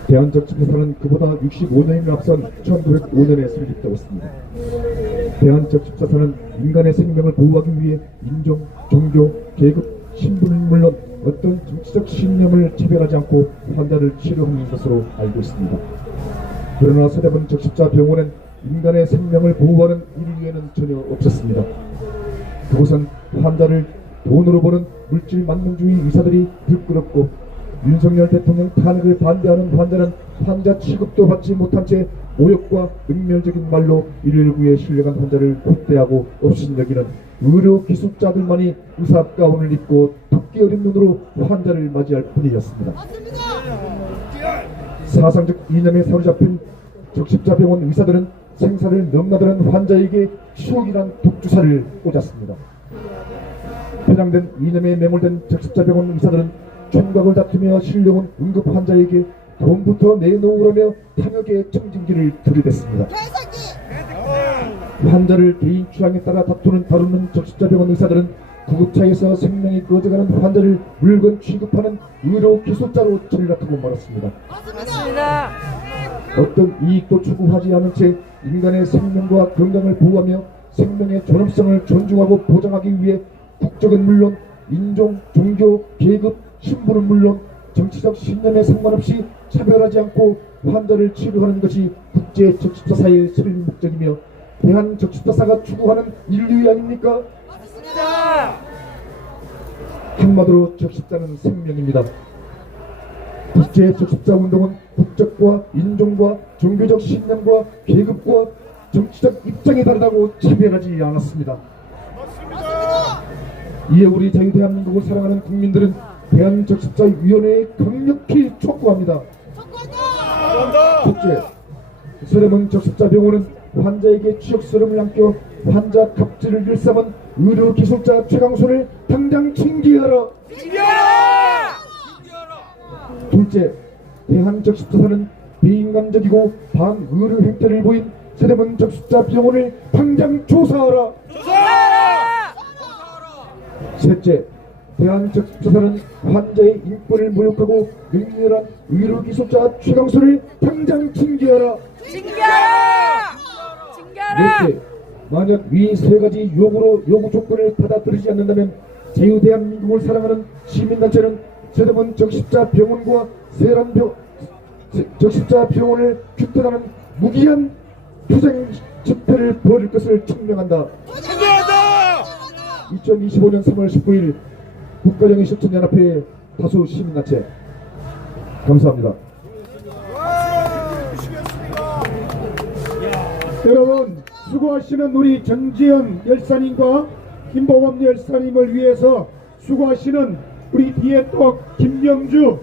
대한적십자사는 그보다 65년이나 앞선 1905년에 설립되었습니다. 대한적십자사는 인간의 생명을 보호하기 위해 인종, 종교, 계급, 신분은 물론 어떤 정치적 신념을 차별하지 않고 환자를 치료하는 것으로 알고 있습니다. 그러나 서대문 적십자병원엔 인간의 생명을 보호하는 인류에는 전혀 없었습니다. 그곳은 환자를 돈으로 보는 물질 만능주의 의사들이 들끓었고 윤석열 대통령 탄핵을 반대하는 환자는 환자 취급도 받지 못한 채 모욕과 능멸적인 말로 119에 실려간 환자를 콧대하고 업신여기는 의료 기술자들만이 의사 가운을 입고 토끼 어린 눈으로 환자를 맞이할 뿐이었습니다. 사상적 이념에 사로잡힌 적십자병원 의사들은 생사를 넘나드는 환자에게 추억이란 독주사를 꽂았습니다. 편향된 이념에 매몰된 적십자병원 의사들은 총각을 다투며 실려온 응급 환자에게 돈부터 내놓으라며 탐욕의 청진기를 들이댔습니다. 환자를 개인 취향에 따라 다루는 적십자병원 의사들은 구급차에서 생명이 꺼져가는 환자를 물건 취급하는 의료 기술자로 전락하고 말았습니다. 맞습니다. 어떤 이익도 추구하지 않은 채 인간의 생명과 건강을 보호하며 생명의 존엄성을 존중하고 보장하기 위해 국적은 물론 인종, 종교, 계급, 신분은 물론 정치적 신념에 상관없이 차별하지 않고 환자를 치료하는 것이 국제 적십자사의 설립 목적이며 대한 적십자사가 추구하는 인류 아닙니까? 한마디로 적십자는 생명입니다. 국제 적십자 운동은 국적과 인종과 종교적 신념과 계급과 정치적 입장이 다르다고 차별하지 않았습니다. 이에 우리 자유대한민국을 사랑하는 국민들은 대한적십자위원회에 강력히 촉구합니다. 첫째, 서대문 적십자병원은 환자에게 추억스러움을 남겨 환자 갑질을 일삼은 의료기술자 최강손을 당장 징계하라. 둘째, 대한적십자사는 비인간적이고 반의료 행태를 보인 서대문 적십자병원을 당장 조사하라. 셋째, 대한적십자사는 환자의 인권을 모욕하고 맹렬한 의료기술자 최강손을 당장 징계하라. 넷째, 만약 위 세 가지 요구 조건을 받아들이지 않는다면 자유대한민국을 사랑하는 시민단체는 서대문 적십자병원과 세란병 적십자병원을 규탄하는 무기한 투쟁 집회를 벌일 것을 청명한다. 2025년 3월 19일 국가정의 실천연합회 다수 시민단체 감사합니다. 여러분 수고하시는 우리 전지현 열사님과 김보검 열사님을 위해서 수고하시는 우리 뒤에 또 김영주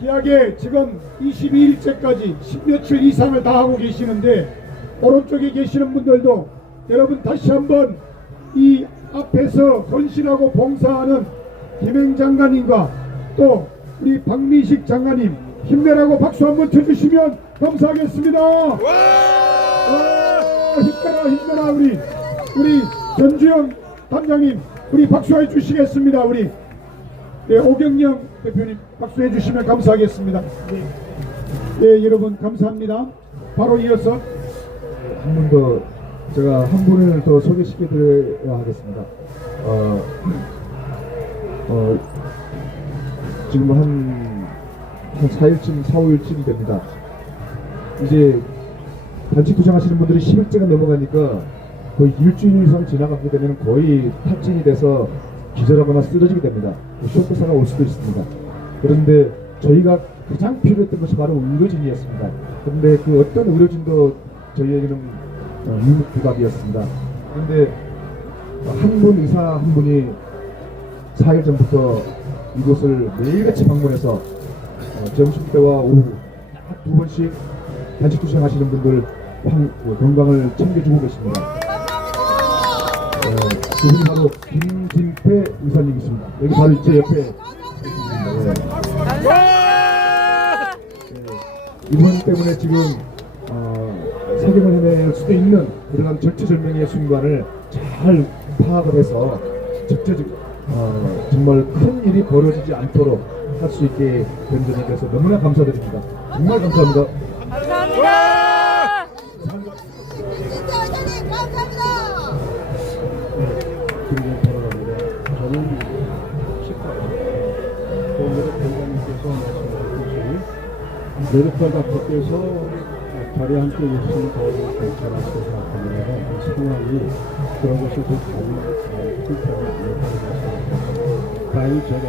기하게 지금 22일째까지 10며칠 이상을 다 하고 계시는데 오른쪽에 계시는 분들도 여러분 다시 한번 이 앞에서 헌신하고 봉사하는 김행 장관님과 또 우리 박미식 장관님 힘내라고 박수 한번 쳐주시면 감사하겠습니다. 힘내라 우리 전주영 단장님 우리 박수해 주시겠습니다. 우리 오경영 대표님 박수해 주시면 감사하겠습니다. 네, 여러분 감사합니다. 바로 이어서 한 분 더 제가 한 분을 더 소개시켜 드려야 하겠습니다. 지금 한 4일쯤 4, 5일쯤이 됩니다. 이제 단식 투쟁하시는 분들이 10일째가 넘어가니까 거의 일주일 이상 지나가게 되면 거의 탈진이 돼서 기절하거나 쓰러지게 됩니다. 쇼크사가 올 수도 있습니다. 그런데 저희가 가장 필요했던 것이 바로 의료진이었습니다. 그런데 그 어떤 의료진도 저희에게는 유무부답이었습니다. 그런데 한 분 의사 한 분이 4일 전부터 이곳을 매일같이 방문해서 점심때와 오후 약 2번씩 단식 투쟁하시는 분들 건강을 챙겨주고 계십니다. 그분이 바로 김진태 의사님이십니다. 여기 바로 제 옆에 이분 때문에 지금 세계를 헤맬 수도 있는 그러한 절체절명의 순간을 잘 파악을 해서 적재적 정말 큰 일이 벌어지지 않도록 할 수 있게 된 점에 대해서 너무나 감사드립니다. 정말 감사합니다. 감사합니다. 진짜 회장님 감사합니다. 굉장히 돌아갑니다. 저는 오늘의 대장님께서 말씀하셨듯이 메르카 닥터께서 자리에 함께 계시는 더 괜찮을 것 생각합니다. 이 상황이 그런 것을 더 잘 풀타고 이어가고 다행히 제가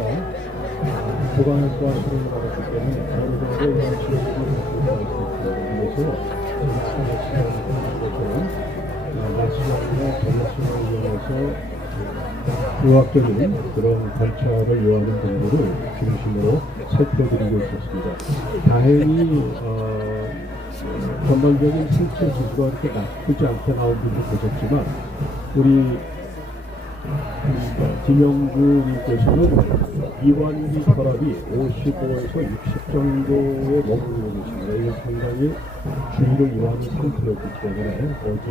보강학과 수련을 받았기 때문에 어느 정도 이런 치료를 위해서 것처럼 마취약이나 전략수를 이용해서 의학적인 그런 관찰을 요하는 분들을 중심으로 살펴드리고 있었습니다. 다행히 전반적인 신체 지수가 그렇게 나쁘지 않게 나온 분도 계셨지만 우리 김영구님께서는 이완기 혈압이 55에서 60 정도에 머무르고 계십니다. 이건 상당히 주의를 요하는 상태였기 때문에 어제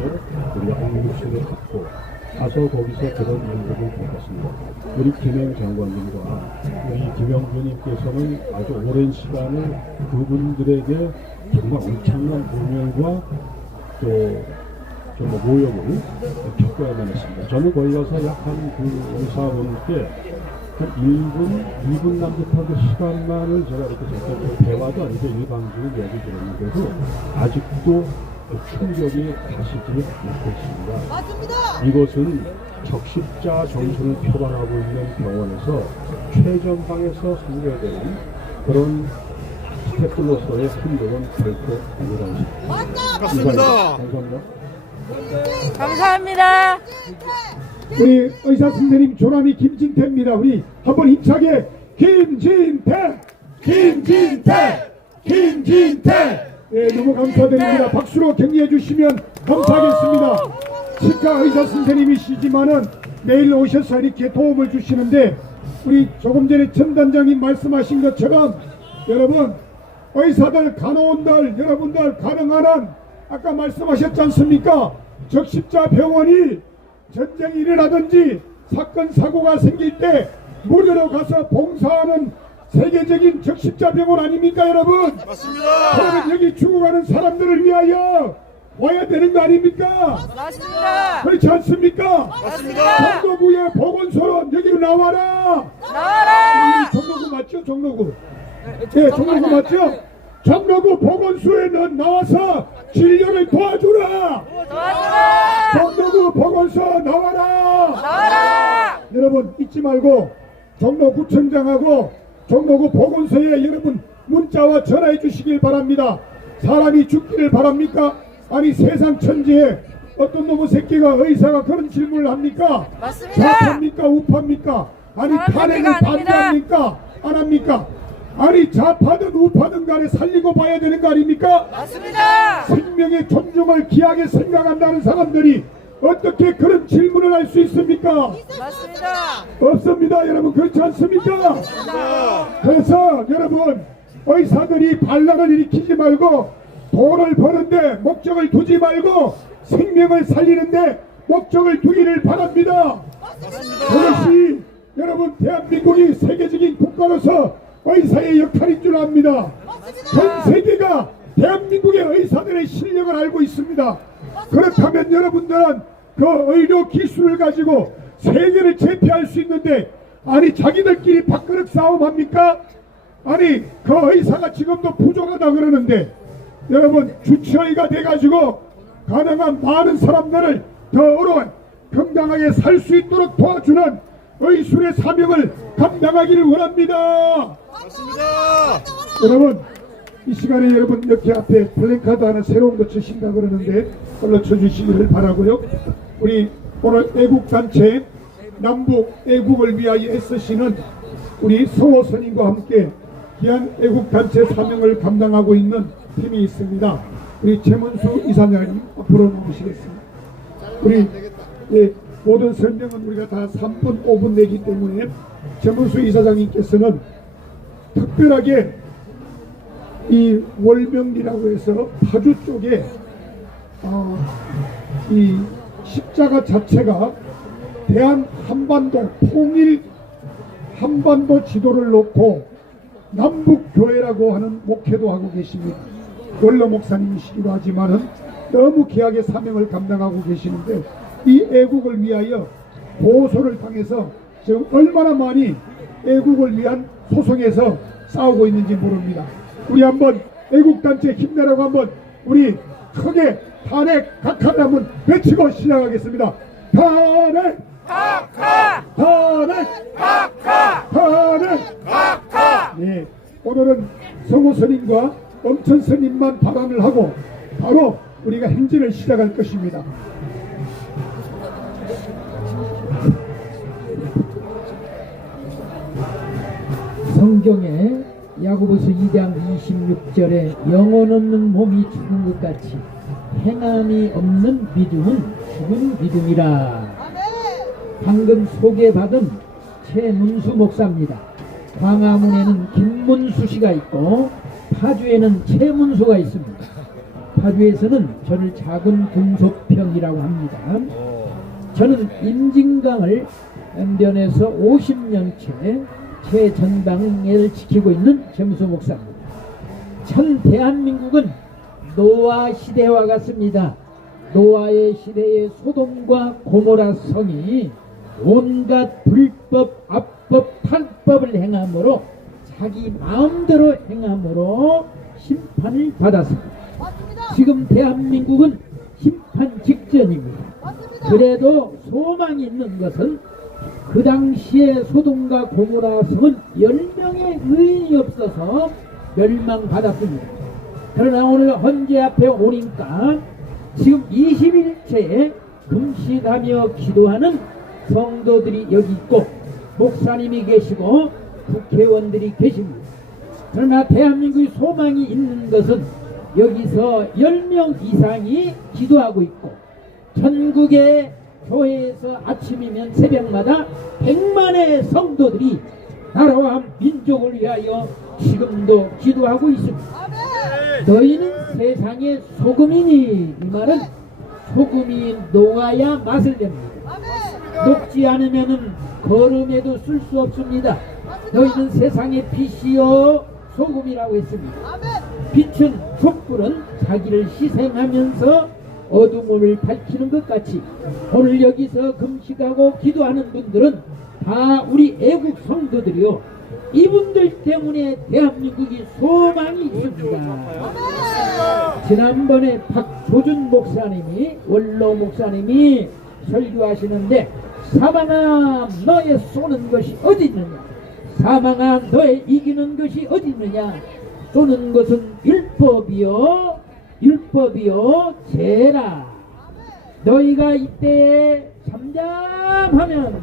우리 응급실에 갔고 가서 거기서 그런 연구를 받았습니다. 우리 김행 장관님과 우리 김영구님께서는 아주 오랜 시간을 그분들에게 정말 엄청난 모멸과 모욕을 겪어야만 했습니다. 저는 거기 가서 약 한 그 의사분께 한 2분 남짓한 그 시간만을 제가 이렇게 대화도 아니고 일방적인 이야기 들었는데도 아직도 충격이 가시지 못했습니다. 맞습니다. 이곳은 적십자 정신을 표방하고 있는 병원에서 최전방에서 선교되는 그런 스태프로서의 힘듦은 결코 아니라는 맞다. 감사합니다. 감사합니다. 감사합니다. 우리 의사 선생님 조남이 김진태입니다. 우리 한번 힘차게 김진태, 김진태, 김진태. 예, 너무 감사드립니다. 박수로 격려해 주시면 감사하겠습니다. 치과 의사 선생님이시지만은 매일 오셔서 이렇게 도움을 주시는데 우리 조금 전에 전단장님 말씀하신 것처럼 여러분 의사들 간호원들 여러분들 가능한 한 아까 말씀하셨지 않습니까? 적십자 병원이 전쟁이 일어나든지 사건 사고가 생길 때 무료로 가서 봉사하는 세계적인 적십자 병원 아닙니까 여러분? 맞습니다. 그러면 여기 죽어가는 사람들을 위하여 와야 되는 거 아닙니까? 맞습니다. 그렇지 않습니까? 맞습니다. 종로구의 보건소는 여기로 나와라. 나와라. 종로구 맞죠? 종로구. 네, 종로구 맞죠? 종로구 보건소에는 나와서 진료를 도와주라. 도와주라. 종로구 보건소 나와라. 나와라. 여러분 잊지 말고 종로구청장하고 종로구 보건소에 여러분 문자와 전화해 주시길 바랍니다. 사람이 죽기를 바랍니까? 아니 세상 천지에 어떤 놈의 새끼가 의사가 그런 질문을 합니까? 맞습니다. 좌파입니까? 우파입니까? 아니 사람 탄핵을 새끼가 아닙니다. 반대합니까? 안 합니까? 아니 좌파든 우파든 간에 살리고 봐야 되는 거 아닙니까? 맞습니다. 생명의 존중을 귀하게 생각한다는 사람들이 어떻게 그런 질문을 할 수 있습니까? 맞습니다. 없습니다. 여러분 그렇지 않습니까? 그래서 여러분 의사들이 반란을 일으키지 말고 돈을 버는데 목적을 두지 말고 생명을 살리는데 목적을 두기를 바랍니다. 그것이 여러분 대한민국이 세계적인 국가로서 의사의 역할인 줄 압니다. 전 세계가 대한민국의 의사들의 실력을 알고 있습니다. 그렇다면 여러분들은 그 의료 기술을 가지고 세계를 제패할 수 있는데 아니 자기들끼리 밥그릇 싸움합니까? 아니 그 의사가 지금도 부족하다 그러는데 여러분 주치의가 돼가지고 가능한 많은 사람들을 더 어려운 건강하게 살 수 있도록 도와주는 의술의 사명을 감당하기를 원합니다. 여러분 이 시간에 여러분 이렇게 앞에 플랜카드 하나 새로운 거 주신다 그러는데 올려쳐 주시기를 바라고요. 우리 오늘 애국단체 남북 애국을 위하여 애쓰시는 우리 성호 선임과 함께 귀한 애국단체 사명을 감당하고 있는 팀이 있습니다. 우리 최문수 이사장님 앞으로 나오시겠습니다. 우리 모든 설명은 우리가 다 3분 5분 내기 때문에 최문수 이사장님께서는 특별하게 이 월명리라고 해서 파주 쪽에 이 십자가 자체가 대한 한반도 통일 한반도 지도를 놓고 남북교회라고 하는 목회도 하고 계십니다. 원로 목사님이시기도 하지만은 너무 귀하게 사명을 감당하고 계시는데 이 애국을 위하여 보호소를 당해서 지금 얼마나 많이 애국을 위한 소송에서 싸우고 있는지 모릅니다. 우리 한번 애국단체 힘내라고 한번 우리 크게 탄핵 각하를 한번 외치고 시작하겠습니다. 탄핵 각하. 탄핵 각하. 탄핵 각하. 네, 오늘은 성호 스님과 엄천 스님만 발언을 하고 바로 우리가 행진을 시작할 것입니다. 성경에 야고보서 2장 26절에 영혼 없는 몸이 죽은 것 같이 행함이 없는 믿음은 죽은 믿음이라. 방금 소개받은 최문수 목사입니다. 광화문에는 김문수 씨가 있고 파주에는 최문수가 있습니다. 파주에서는 저를 작은 금속평이라고 합니다. 저는 임진강을 변에서 50년째 최전방을 지키고 있는 최문수 목사입니다. 전 대한민국은 노아 시대와 같습니다. 노아의 시대의 소돔과 고모라 성이 온갖 불법, 압법, 탈법을 행함으로 자기 마음대로 행함으로 심판을 받았습니다. 지금 대한민국은 심판 직전입니다. 그래도 소망이 있는 것은 그 당시에 소돔과 고모라 성은 10명의 의인이 없어서 멸망받았습니다. 그러나 오늘 헌재 앞에 오니까 지금 20일째 금식하며 기도하는 성도들이 여기 있고 목사님이 계시고 국회의원들이 계십니다. 그러나 대한민국의 소망이 있는 것은 여기서 10명 이상이 기도하고 있고 전국의 교회에서 아침이면 새벽마다 100만의 성도들이 나라와 민족을 위하여 지금도 기도하고 있습니다. 너희는 세상의 소금이니, 이 말은 소금이 녹아야 맛을 냅니다. 녹지 않으면 거름에도 쓸 수 없습니다. 너희는 세상의 빛이요 소금이라고 했습니다. 빛은 촛불은 자기를 희생하면서 어둠을 밝히는 것 같이 오늘 여기서 금식하고 기도하는 분들은 다 우리 애국 성도들이요, 이분들 때문에 대한민국이 소망이 있습니다. 지난번에 박조준 목사님이, 원로 목사님이 설교하시는데, 사망아 너의 쏘는 것이 어디 있느냐, 사망아 너의 이기는 것이 어디 있느냐, 쏘는 것은 율법이요 죄라. 너희가 이때에 잠잠하면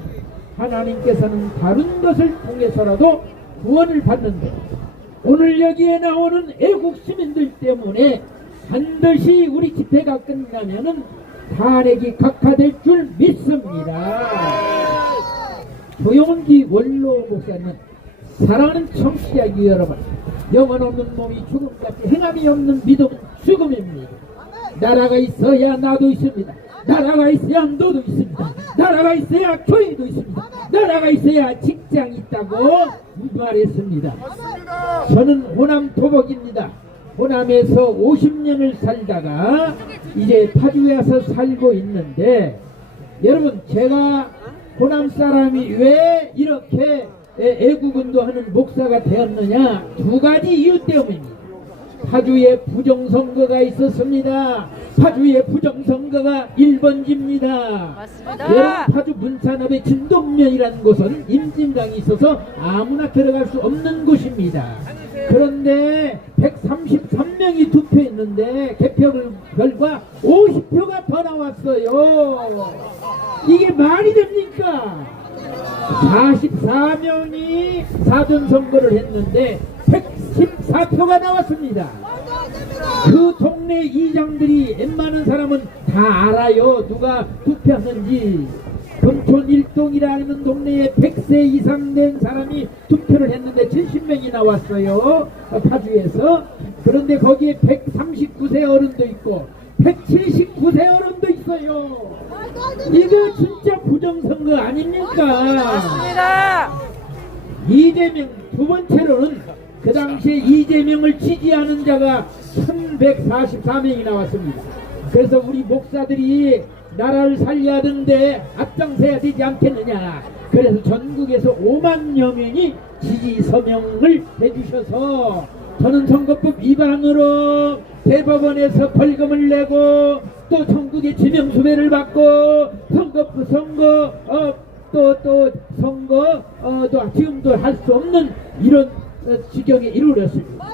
하나님께서는 다른 것을 통해서라도 구원을 받는다. 오늘 여기에 나오는 애국 시민들 때문에 반드시 우리 집회가 끝나면은 탄핵이 각하될 줄 믿습니다. 조용기 원로 목사님은, 사랑하는 청취자 여러분, 영혼 없는 몸이 죽음같이 행함이 없는 믿음은 죽음입니다. 나라가 있어야 나도 있습니다. 나라가 있어야 너도 있습니다. 나라가 있어야 교회도 있습니다. 나라가 있어야 직장이 있다고 말했습니다. 저는 호남 토복입니다. 호남에서 50년을 살다가 이제 파주에 와서 살고 있는데, 여러분, 제가 호남 사람이 왜 이렇게 애국운동하는 목사가 되었느냐, 두 가지 이유 때문입니다. 파주에 부정선거가 있었습니다. 파주에 부정선거가 1번지입니다. 여러분, 파주 문산읍의 진동면이라는 곳은 임진강이 있어서 아무나 들어갈 수 없는 곳입니다. 그런데 133명이 투표했는데 개표 결과 50표가 더 나왔어요. 이게 말이 됩니까? 44명이 사전선거를 했는데 114표가 나왔습니다. 그 동네 이장들이, 웬만한 사람은 다 알아요, 누가 투표했는지. 금촌 일동이라는 동네에 100세 이상 된 사람이 투표를 했는데 70명이 나왔어요, 파주에서. 그런데 거기에 139세 어른도 있고 179세 어른도 있어요. 이거 진짜 부정선거 아닙니까? 맞습니다. 이재명, 두 번째로는 그 당시에 이재명을 지지하는 자가 1144명이 나왔습니다. 그래서 우리 목사들이 나라를 살려야 하는데 앞장서야 되지 않겠느냐, 그래서 전국에서 5만여 명이 지지 서명을 해주셔서 저는 선거법 위반으로 대법원에서 벌금을 내고 또 전국에 지명수배를 받고 선거 지금도 할 수 없는 이런 지경에 이르렀습니다.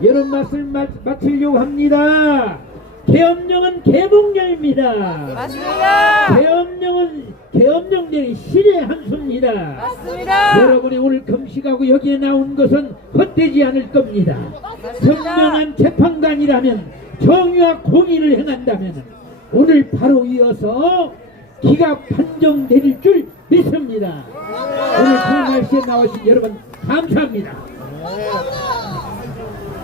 이런 말씀 마치려고 합니다. 계엄령은 계몽령입니다. 맞습니다. 계엄령들이 신의 한 수입니다. 맞습니다. 여러분이 오늘 금식하고 여기에 나온 것은 헛되지 않을 겁니다. 선명한 재판관이라면, 정의와 공의를 행한다면 오늘 바로 이어서 기각 판정 내릴 줄 믿습니다. 오늘 그 날씨에 나오신 여러분 감사합니다.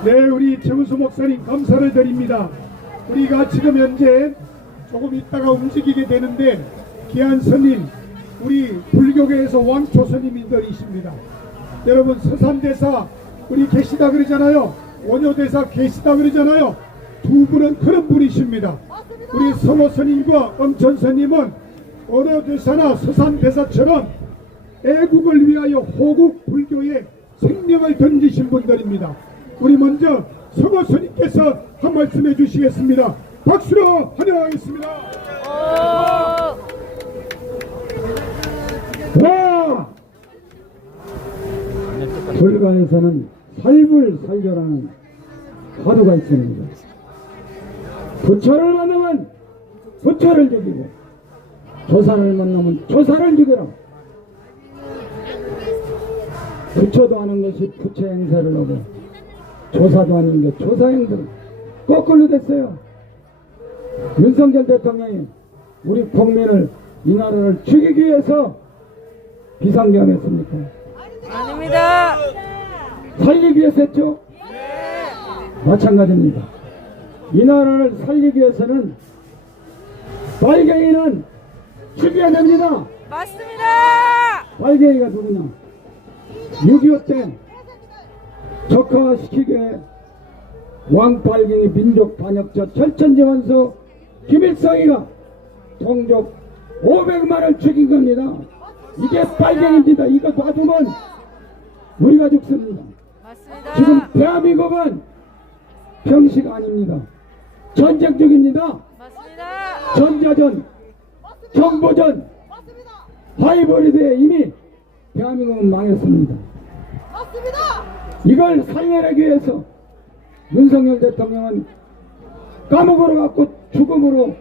네, 우리 정수 목사님 감사를 드립니다. 우리가 지금 현재 조금 있다가 움직이게 되는데, 귀한 스님, 우리 불교계에서 왕초 스님들이십니다. 여러분, 서산대사 우리 계시다 그러잖아요. 원효대사 계시다 그러잖아요. 두 분은 그런 분이십니다. 우리 성호 스님과 엄천 스님은 원효대사나 서산대사처럼 애국을 위하여 호국 불교에 생명을 던지신 분들입니다. 우리 먼저 성호 스님께서 한번 말씀해 주시겠습니다. 박수로 환영하겠습니다. 와! 불가에서는 삶을 살려라는 가도가 있습니다. 부처를 만나면 부처를 죽이고 조사를 만나면 조사를 죽여라. 부처도 하는 것이 부처 행세를 하고 조사도 하는 게 조사 행세를 거꾸로 됐어요. 윤석열 대통령이 우리 국민을 이 나라를 죽이기 위해서 비상경했습니까? 아닙니다. 살리기 위해서 했죠? 마찬가지입니다. 이 나라를 살리기 위해서는 빨갱이는 죽여야 됩니다. 맞습니다. 빨갱이가 누구냐? 6.25 때 적화시키게 왕빨갱이 민족 반역자 철천지원수 김일성이가 동족 500만을 죽인 겁니다. 이게 빨갱이입니다. 이거 놔두면 우리가 죽습니다. 맞습니다. 지금 대한민국은 병시가 아닙니다. 전쟁 중입니다. 맞습니다. 전자전, 정보전, 하이브리드에 이미 대한민국은 망했습니다. 맞습니다. 이걸 살려내기 위해서 윤석열 대통령은 감옥으로 갖고 죽음으로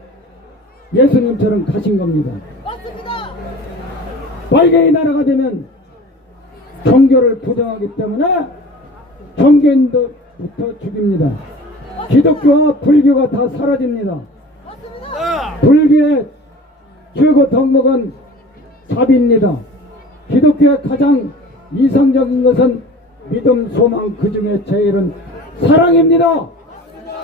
예수님처럼 가신 겁니다. 맞습니다. 빨갱이 나라가 되면 종교를 부정하기 때문에 종교인들부터 죽입니다. 기독교와 불교가 다 사라집니다. 맞습니다. 불교의 최고 덕목은 사비입니다. 기독교의 가장 이상적인 것은 믿음, 소망, 그 중에 제일은 사랑입니다.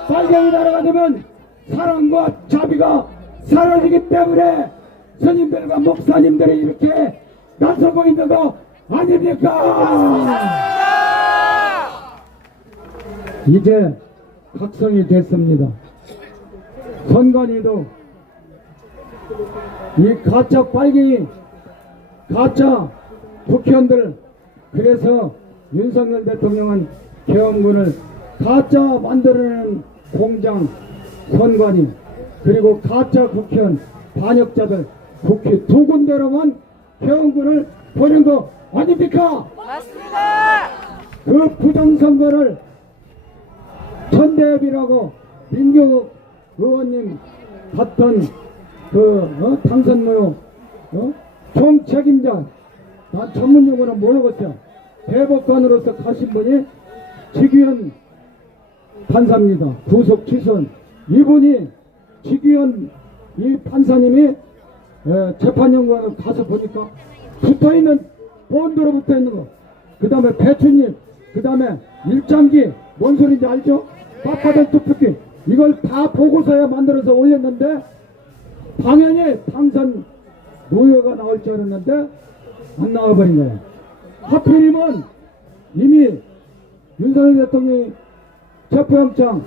빨갱이 나라가 되면 사랑과 자비가 사라지기 때문에 스님들과 목사님들이 이렇게 나서고 있는 거 아닙니까? 이제 각성이 됐습니다. 선관위도 이 가짜 빨갱이, 가짜 국회의원들, 그래서 윤석열 대통령은 계엄군을 가짜 만들어내는 공장, 선관위, 그리고 가짜 국회의원, 반역자들, 국회 두 군데로만 계엄군을 보낸 거 아닙니까? 맞습니다. 그 부정선거를 천대협이라고 민경욱 의원님 갔던 그 당선무효 총책임자, 난 전문용어는 모르겠어요. 대법관으로서 가신 분이 직위원 판사입니다. 구속 취소한 이분이 직위원 이 판사님이 재판연구원을 가서 보니까 붙어있는 본드로 붙어있는 거, 그 다음에 배추잎, 그 다음에 일장기, 뭔 소리인지 알죠? 빡빡한 투표기, 이걸 다 보고서야 만들어서 올렸는데 당연히 당선 무효가 나올 줄 알았는데 안 나와버린 거예요. 하필이면 이미 윤석열 대통령이 체포영장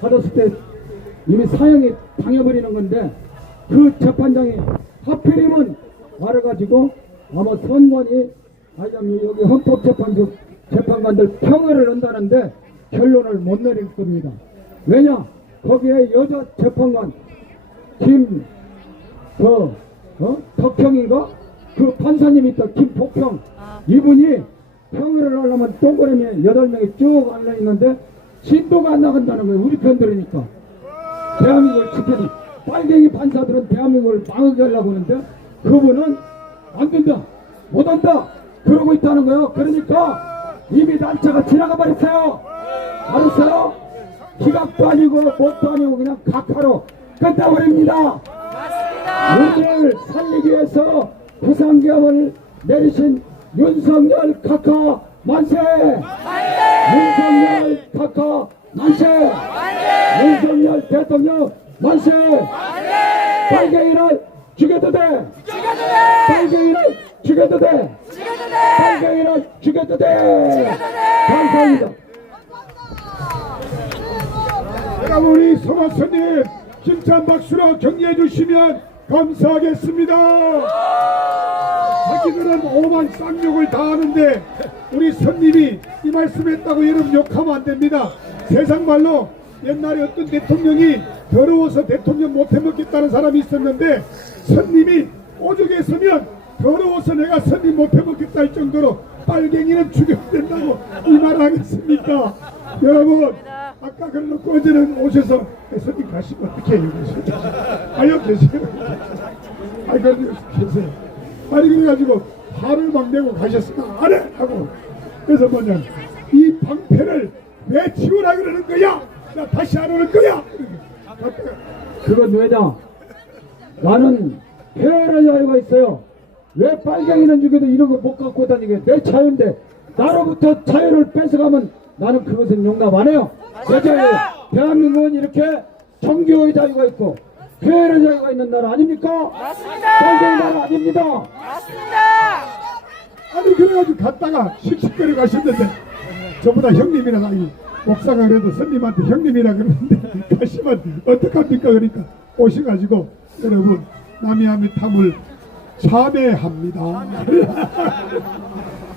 받았을 때 이미 사형이 당해버리는 건데 그 재판장이 하필이면 말해가지고 아마 선관위 아니면 여기 헌법재판소 재판관들 평을 한다는데 결론을 못 내릴 겁니다. 왜냐? 거기에 여자 재판관 덕형인가? 그 판사님이 있다. 김복형. 이분이 평을 하려면 동그라미 8명이 쭉 앉아있는데 진도가 안 나간다는 거예요. 우리 편 들으니까. 대한민국을 지켜주 빨갱이 판사들은 대한민국을 망하게 하려고 하는데 그분은 안 된다, 못 한다 그러고 있다는 거예요. 그러니까 이미 날짜가 지나가 버렸어요. 알았어요? 기각도 아니고 뭣도 아니고 그냥 각하로 끝나버립니다. 우리를 살리기 위해서 비상계엄을 내리신 윤석열 각하 만세! 윤석열 각하 만세! 윤석열 대통령 만세! 빨갱이를 죽여도 돼! 빨갱이를 죽여도 돼! 빨갱이를 죽여도 돼! 감사합니다. 여러분, 우리 성화선님 힘찬 박수로 격려해 주시면 감사하겠습니다. 자기들은 오만 쌍욕을 다 하는데 우리 선님이 이 말씀했다고 여러분 욕하면 안 됩니다. 세상 말로 옛날에 어떤 대통령이 더러워서 대통령 못 해먹겠다는 사람이 있었는데 선님이 오죽에 서면 더러워서 내가 선님 못 해먹겠다 할 정도로 빨갱이는 죽여야 된다고 이 말을 하겠습니까? 여러분 아까 그래놓고 어제는 오셔서 선님 가시면 어떻게 해요? 아유 계세요. 아니 계세요. 아니 그래가지고 화를 막 내고 가셨으니까 안 해! 하고 그래서 뭐냐 이 방패를 왜 치우라 그러는 거야? 나 다시 안 오는 거야? 그건 왜냐? 나는 표현의 자유가 있어요. 왜 빨갱이는 죽여도 이런 거 못 갖고 다니게 내 자유인데 나로부터 자유를 뺏어가면 나는 그것은 용납 안 해요. 내 자유. 대한민국은 이렇게 종교의 자유가 있고 표현의 자유가 있는 나라 아닙니까? 맞습니다. 빨갱이 나라 아닙니다. 맞습니다. 아니 그래가지고 갔다가 씩씩거려 가셨는데 저보다 형님이라 나이 목사가 그래도 스님한테 형님이라 그러는데 가시면 어떡합니까? 그러니까 오셔가지고 여러분 남이아미탐을 참회합니다.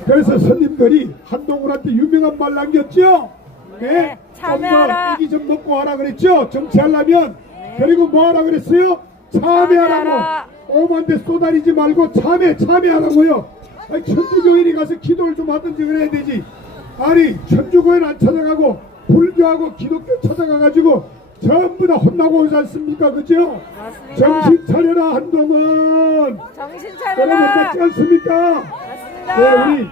그래서 스님들이 한동훈한테 유명한 말 남겼죠? 네, 참회하라. 애기 좀 먹고 하라 그랬죠? 정치하려면. 그리고 뭐 하라 그랬어요? 참회하라고. 오만데 쏘다니지 말고 참회하라고요. 아니 천주교인이 가서 기도를 좀 하든지 그래야 되지. 아니 천주교인 안 찾아가고 불교하고 기독교 찾아가가지고 전부 다 혼나고 오지 않습니까? 그죠? 맞습니다. 정신 차려라 한동훈. 정신 여러분 차려라. 맞지 않습니까? 맞습니다. 네, 우리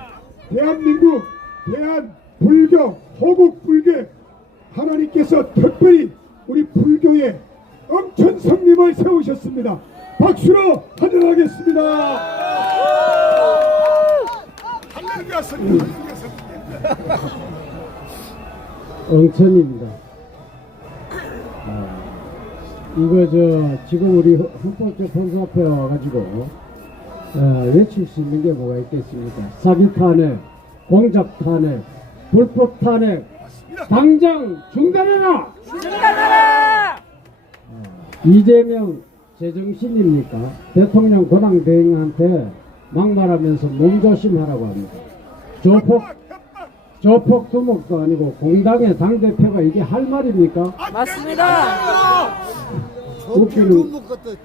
대한민국 대한 불교 호국 불교 하나님께서 특별히 우리 불교에 엄청 성림을 세우셨습니다. 박수로 환영하겠습니다. 할렐루야 성님, 할렐루야 성님. 엉천입니다. 이거 지금 우리 헌법적 판사 앞에 와가지고 외칠 수 있는 게 뭐가 있겠습니까? 사기 탄핵, 공작 탄핵, 불법 탄핵 당장 중단해라! 중단하라. 이재명 제정신입니까? 대통령 권한 대행한테 막말하면서 몸조심하라고 합니다. 조폭 두목도 아니고 공당의 당대표가 이게 할 말입니까? 맞습니다. 웃기는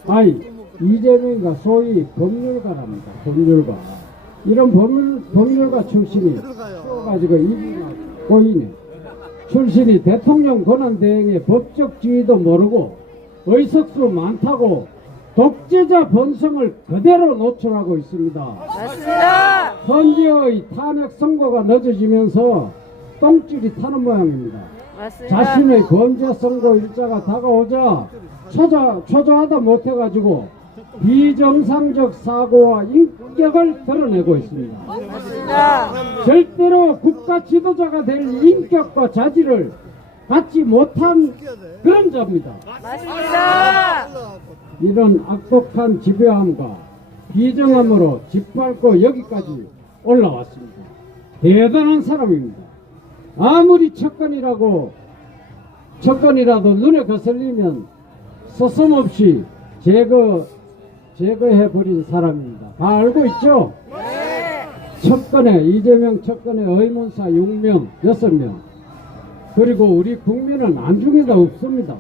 아이 이재명이가 소위 법률가랍니다. 법률가 이런 법률가 출신이 가지고 이기나 고인이 출신이 대통령 권한대행의 법적 지위도 모르고 의석수 많다고 독재자 본성을 그대로 노출하고 있습니다. 맞습니다. 헌재의 탄핵 선고가 늦어지면서 똥줄이 타는 모양입니다. 맞습니다. 자신의 범죄 선고 일자가 다가오자 초조하다 못해가지고 비정상적 사고와 인격을 드러내고 있습니다. 맞습니다. 절대로 국가 지도자가 될 인격과 자질을 갖지 못한 그런 자입니다. 맞습니다. 이런 악독한 지배함과 비정함으로 짓밟고 여기까지 올라왔습니다. 대단한 사람입니다. 아무리 척건이라도 눈에 거슬리면 서슴없이 제거해버린 사람입니다. 다 알고 있죠? 척건에 이재명 척건에 의문사 6명, 6명 그리고 우리 국민은 안중에도 없습니다.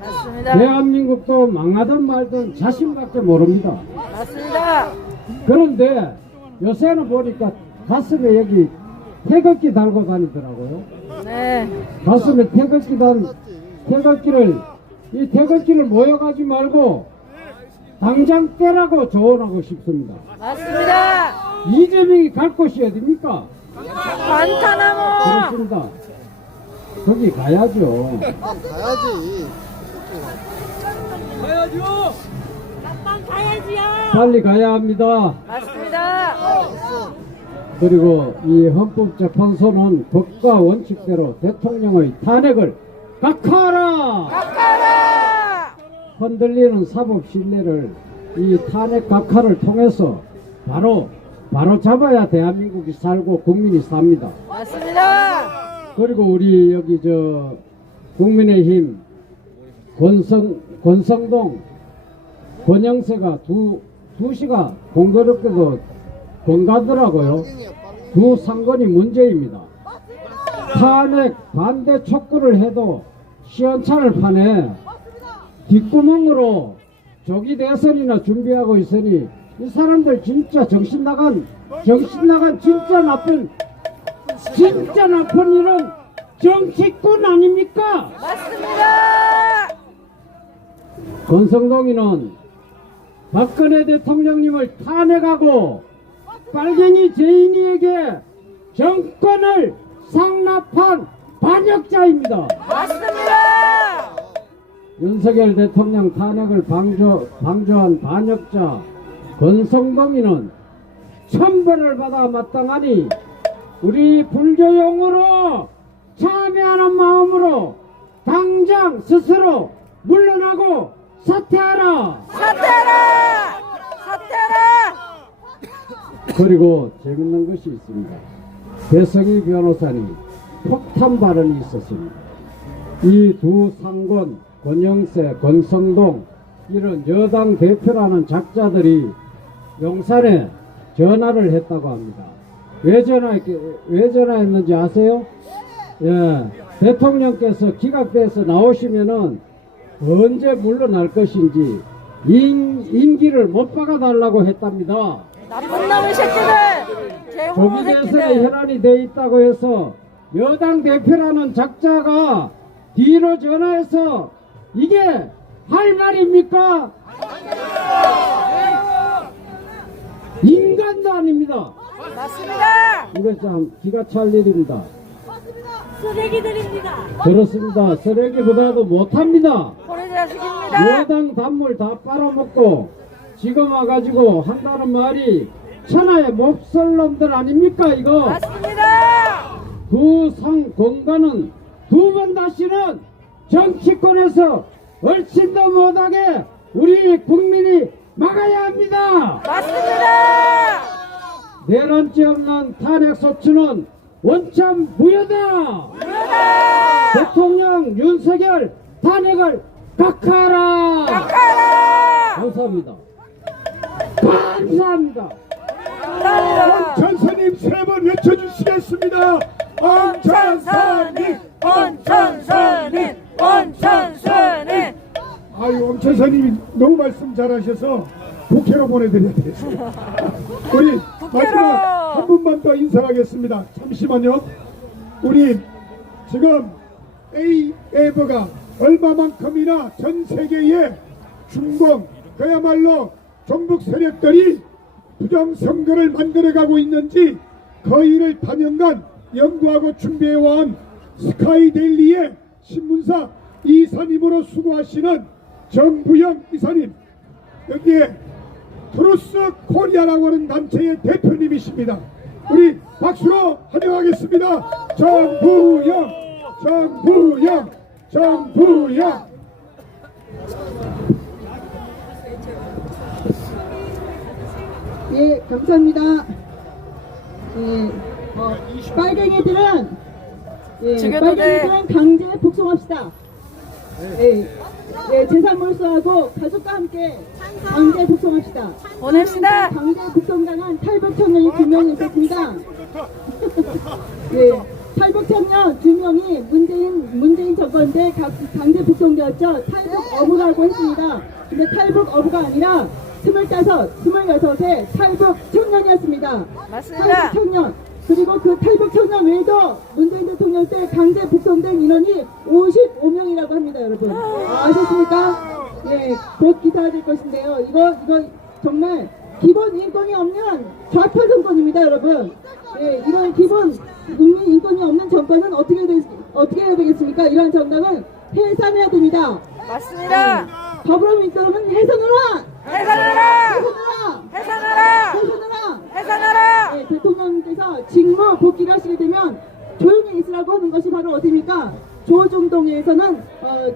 맞습니다. 대한민국도 망하든 말든 자신밖에 모릅니다. 맞습니다. 그런데 요새는 보니까 가슴에 여기 태극기 달고 다니더라고요. 네. 가슴에 이 태극기를 모여가지 말고 당장 떼라고 조언하고 싶습니다. 맞습니다. 이재명이 갈 곳이 어딥니까? 관타나모. 그렇습니다. 거기 가야죠. 빨리 가야 합니다. 맞습니다. 그리고 이 헌법재판소는 법과 원칙대로 대통령의 탄핵을 각하하라! 각하라. 흔들리는 사법 신뢰를 이 탄핵 각하를 통해서 바로 잡아야 대한민국이 살고 국민이 삽니다. 맞습니다. 그리고 우리 여기 국민의힘 권성동 권영세가 두 시가 공교롭게도 건가더라고요. 두 상권이 문제입니다. 탄핵 반대 촉구를 해도 시원찮을 판에 뒷구멍으로 조기 대선이나 준비하고 있으니 이 사람들 진짜 정신 나간 진짜 나쁜 이런 정치꾼 아닙니까? 맞습니다. 권성동이는 박근혜 대통령님을 탄핵하고 빨갱이 제인이에게 정권을 상납한 반역자입니다. 맞습니다. 윤석열 대통령 탄핵을 방조한 반역자 권성동이는 천벌을 받아 마땅하니 우리 불교용으로 참여하는 마음으로 당장 스스로 물러나고 사퇴하라. 사퇴하라. 사퇴하라. 그리고 재밌는 것이 있습니다. 배성희 변호사님 폭탄 발언이 있었습니다. 이 두 상권 권영세, 권성동 이런 여당 대표라는 작자들이 용산에 전화를 했다고 합니다. 왜 전화했는지 아세요? 예, 대통령께서 기각돼서 나오시면은 언제 물러날 것인지 임기를 못 박아달라고 했답니다. 나쁜 놈의 새끼들. 개호모 조기 대선에 새끼들. 혈안이 돼 있다고 해서 여당 대표라는 작자가 뒤로 전화해서 이게 할 말입니까? 인간도 아닙니다. 맞습니다. 이거 참 기가 찰 일입니다. 쓰레기들입니다. 그렇습니다. 쓰레기보다도 못합니다. 고래 자식입니다. 여당 단물 다 빨아먹고 지금 와가지고 한다는 말이 천하의 몹쓸 놈들 아닙니까 이거? 맞습니다. 그 상 공간은 두 번 다시는 정치권에서 얼씬도 못하게 우리 국민이 막아야 합니다. 맞습니다. 내란죄 없는 탄핵 소추는 원천 무효다. 무효다. 대통령 윤석열 탄핵을 각하하라. 각하하라. 감사합니다. 감사합니다. 감사합니다. 천사님 세 번 외쳐주시겠습니다. 온천선인, 온천선인, 온천선인. 아유, 엄천사님이 너무 말씀 잘하셔서 국회로 보내드려야 되겠습니다. 우리 마지막 한 분만 더 인사하겠습니다. 잠시만요. 우리 지금 AF가 얼마만큼이나 전 세계의 중공 그야말로 종북 세력들이 부정선거를 만들어가고 있는지 거의를 단연간 연구하고 준비해온 스카이데일리의 신문사 이사님으로 수고하시는 정부영 이사님, 여기에 트루스 코리아라고 하는 단체의 대표님이십니다. 우리 박수로 환영하겠습니다. 정부영, 정부영, 정부영. 예, 감사합니다. 예, 빨갱이들은 강제 복송합시다. 예, 재산 몰수하고 가족과 함께 강제 복송합시다. 보냅시다. 강제 복송당한 탈북 청년이 2명 있었습니다. 예, 탈북 청년 2명이 문재인 정권 때 강제 복송되었죠. 탈북 어부라고 했습니다. 근데 탈북 어부가 아니라 25, 26의 탈북 청년이었습니다. 맞습니다. 탈북 청년. 그리고 그 탈북 청년 외에도 문재인 대통령 때 강제 북송된 인원이 55명이라고 합니다, 여러분. 아셨습니까? 예, 곧 기사화될 것인데요. 이거 정말 기본 인권이 없는 좌파 정권입니다, 여러분. 예, 이런 기본 국민 인권이 없는 정권은 어떻게 해야 되겠습니까? 이런 정당은 해산해야 됩니다. 맞습니다. 더불어민주당은 해산하라! 해산하라. 해산하라! 해산하라. 해산하라! 해산하라. 네, 대통령께서 직무 복귀를 하시게 되면 조용히 있으라고 하는 것이 바로 어디입니까? 조중동에서는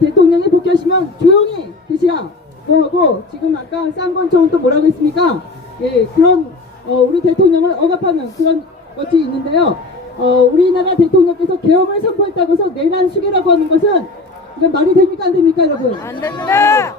대통령이 복귀하시면 조용히 계시라 뭐 하고, 지금 아까 쌍권총은 또 뭐라고 했습니까? 예, 그런 우리 대통령을 억압하는 그런 것이 있는데요. 우리나라 대통령께서 계엄을 선포했다고 해서 내란 수계라고 하는 것은 이건 말이 됩니까 안 됩니까, 여러분? 안 됩니다.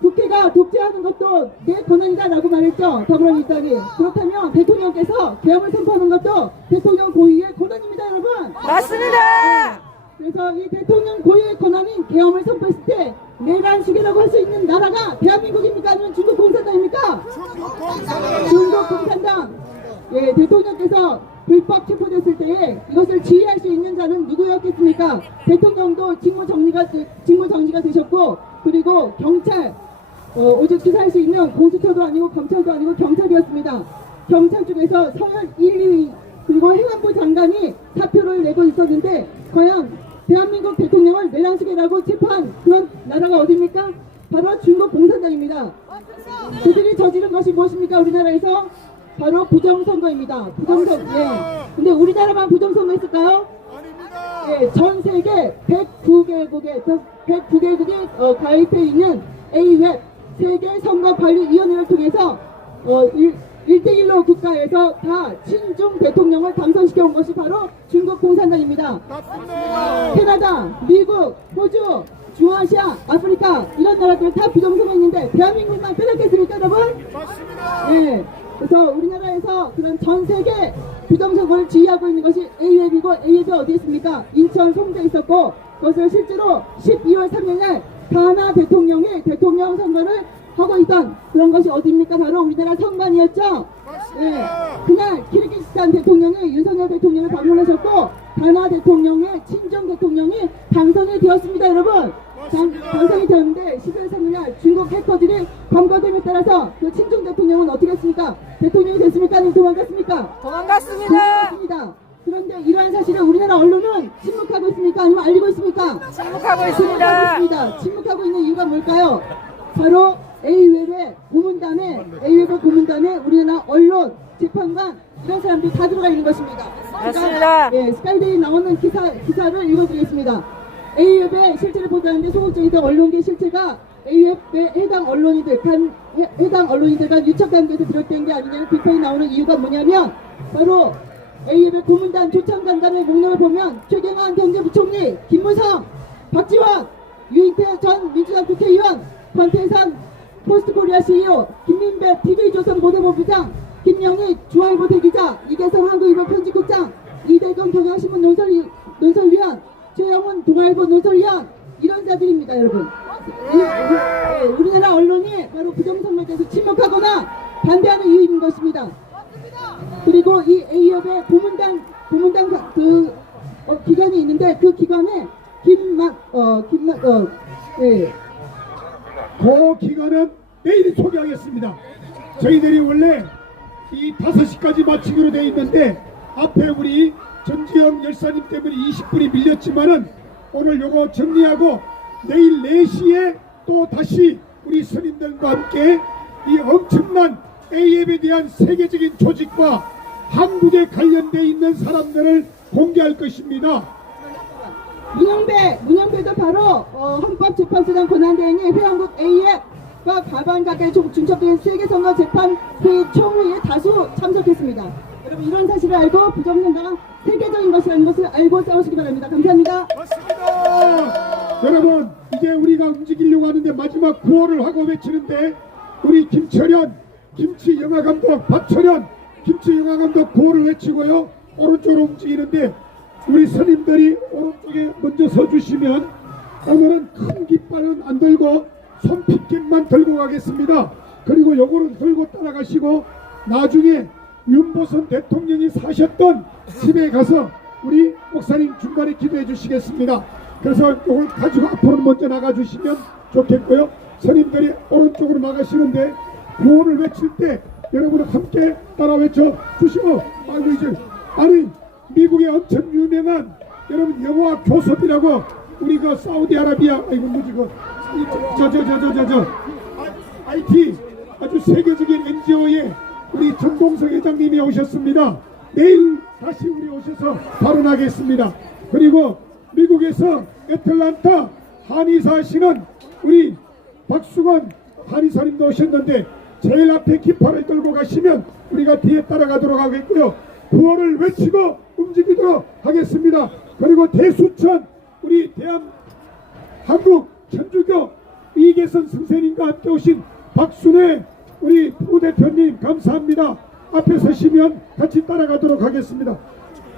국회가 독재하는 것도 내 권한이다라고 말했죠, 더불어민주당이. 그렇다면 대통령께서 계엄을 선포하는 것도 대통령 고유의 권한입니다, 여러분. 맞습니다. 그래서 이 대통령 고유의 권한인 계엄을 선포했을 때 내란수계라고 할 수 있는 나라가 대한민국입니까? 아니면 중국 공산당입니까? 중국 공산당. 예, 대통령께서 불법 체포됐을 때에 이것을 지휘할 수 있는 자는 누구였겠습니까? 대통령도 직무 정지가 되셨고, 그리고 경찰, 오직 수사할 수 있는 공수처도 아니고 검찰도 아니고 경찰이었습니다. 경찰 쪽에서 서열 1, 2위 그리고 행안부 장관이 사표를 내고 있었는데, 과연 대한민국 대통령을 내란수계라고 체포한 그런 나라가 어디입니까? 바로 중국 공산당입니다. 그들이 저지른 것이 무엇입니까? 우리나라에서 바로 부정선거입니다. 부정선거. 예. 근데 우리나라만 부정선거했을까요? 예, 전 세계 109개국이 가입해 있는 AWEB 세계선거관리위원회를 통해서 1대1로 국가에서 다 친중 대통령을 당선시켜 온 것이 바로 중국 공산당입니다. 캐나다, 미국, 호주, 중앙아시아, 아프리카 이런 나라들 다 부정선거했는데 대한민국만 빼놨겠습니까, 여러분? 네. 그래서 우리나라에서 그런 전 세계 부정선거를 지휘하고 있는 것이 AWEB이고, AWEB이 어디 있습니까? 인천 송도에 있었고, 그것을 실제로 12월 3일날 가나 대통령이 대통령 선거를 하고 있던 그런 것이 어디입니까? 바로 우리나라 선관위였죠. 네. 그날 키르기스탄 대통령이 윤석열 대통령을 방문하셨고, 가나 대통령의 친중 대통령이 당선이 되었습니다, 여러분. 당선이 되었는데 12월 3일날 중국 해커들이 검거됨에 따라서 그 친중 대통령은 어떻게 했습니까? 대통령이 됐습니까? 아니면 도망갔습니까? 도망갔습니다. 그런데 이러한 사실을 우리나라 언론은 침묵하고 있습니까? 아니면 알리고 있습니까? 침묵하고 있습니다. 침묵하고 있는 이유가 뭘까요? 바로 AWEB의 고문단에 우리나라 언론, 재판관 이런 사람들이 다 들어가 있는 것입니다. 맞습니다. 예, 스카이데이 나오는 기사를 읽어드리겠습니다. AWEB의 실체를 보자는데 소극적이던 언론계 실체가 AWEB의 해당 언론인들 간 유착 단계에서 비롯된 게 아니냐는 비판이 나오는 이유가 뭐냐면, 바로 AWEB의 고문단 조창간단의 목록을 보면 최경환 경제부총리, 김무성, 박지원, 유인태 전 민주당 국회의원, 권태산 포스트코리아 CEO, 김민배 TV조선 보도본부장, 김영희 중앙일보 대기자, 이계성 한국일보 편집국장, 이대건 경향신문 논설위원, 최영훈 동아일보 논설위원, 이런 자들입니다, 여러분. 우리나라 언론이 바로 부정선거에 대해서 침묵하거나 반대하는 이유인 것입니다. 그리고 이 AWEB의 고문단 기관이 있는데, 그 기관에 그 기간은 내일 소개하겠습니다. 저희들이 원래 이 5시까지 마치기로 되어 있는데, 앞에 우리 전지영 열사님 때문에 20분이 밀렸지만은 오늘 요거 정리하고 내일 4시에 또 다시 우리 스님들과 함께 이 엄청난 AWEB에 대한 세계적인 조직과 한국에 관련되어 있는 사람들을 공개할 것입니다. 문영배도 바로 헌법재판소장 권한대행의 회원국 AWEB과 과반 가까이 중첩된 세계선거 재판회의 총회에 다수 참석했습니다. 여러분, 이런 사실을 알고 부정선거가 세계적인 것이라는 것을 알고 싸우시기 바랍니다. 감사합니다. 맞습니다. 여러분, 이제 우리가 움직이려고 하는데 마지막 구호를 하고 외치는데, 우리 김철현 김치영화감독, 박철현 김치영화감독 구호를 외치고요, 오른쪽으로 움직이는데 우리 스님들이 오른쪽에 먼저 서주시면, 오늘은 큰 깃발은 안 들고 손핏김만 들고 가겠습니다. 그리고 요거를 들고 따라가시고 나중에 윤보선 대통령이 사셨던 집에 가서 우리 목사님 중간에 기도해 주시겠습니다. 그래서 이걸 가지고 앞으로 먼저 나가 주시면 좋겠고요. 스님들이 오른쪽으로 나가시는데 구호를 외칠 때 여러분 함께 따라 외쳐 주시고, 아이고 이제 미국의 엄청 유명한 여러분 여호와 교섭이라고, 우리가 사우디아라비아 IT 아주 세계적인 NGO의 우리 전동석 회장님이 오셨습니다. 내일 다시 우리 오셔서 발언하겠습니다. 그리고 미국에서 애틀란타 한의사 하시는 우리 박수건 한의사님도 오셨는데, 제일 앞에 깃발을 들고 가시면 우리가 뒤에 따라가도록 하겠고요. 구호를 외치고 움직이도록 하겠습니다. 그리고 대수천 우리 한국 천주교 이계선 선생님과 함께 오신 박순애 우리 부대표님 감사합니다. 앞에 서시면 같이 따라가도록 하겠습니다.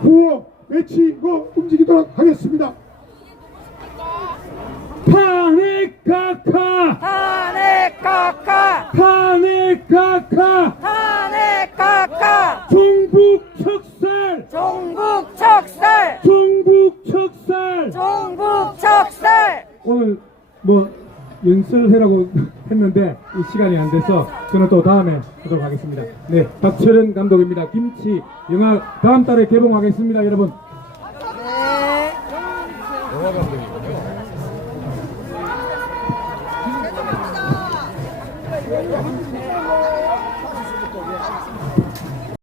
구호 외치고 움직이도록 하겠습니다. 탄핵각하 탄핵각하 탄핵각하 탄핵각하 종북척살 종북척살 종북척살 종북척살. 오늘 뭐 연설회라고 했는데 이 시간이 안 돼서 저는 또 다음에 하도록 하겠습니다. 네, 박철현 감독입니다. 김치 영화 다음 달에 개봉하겠습니다, 여러분. 네.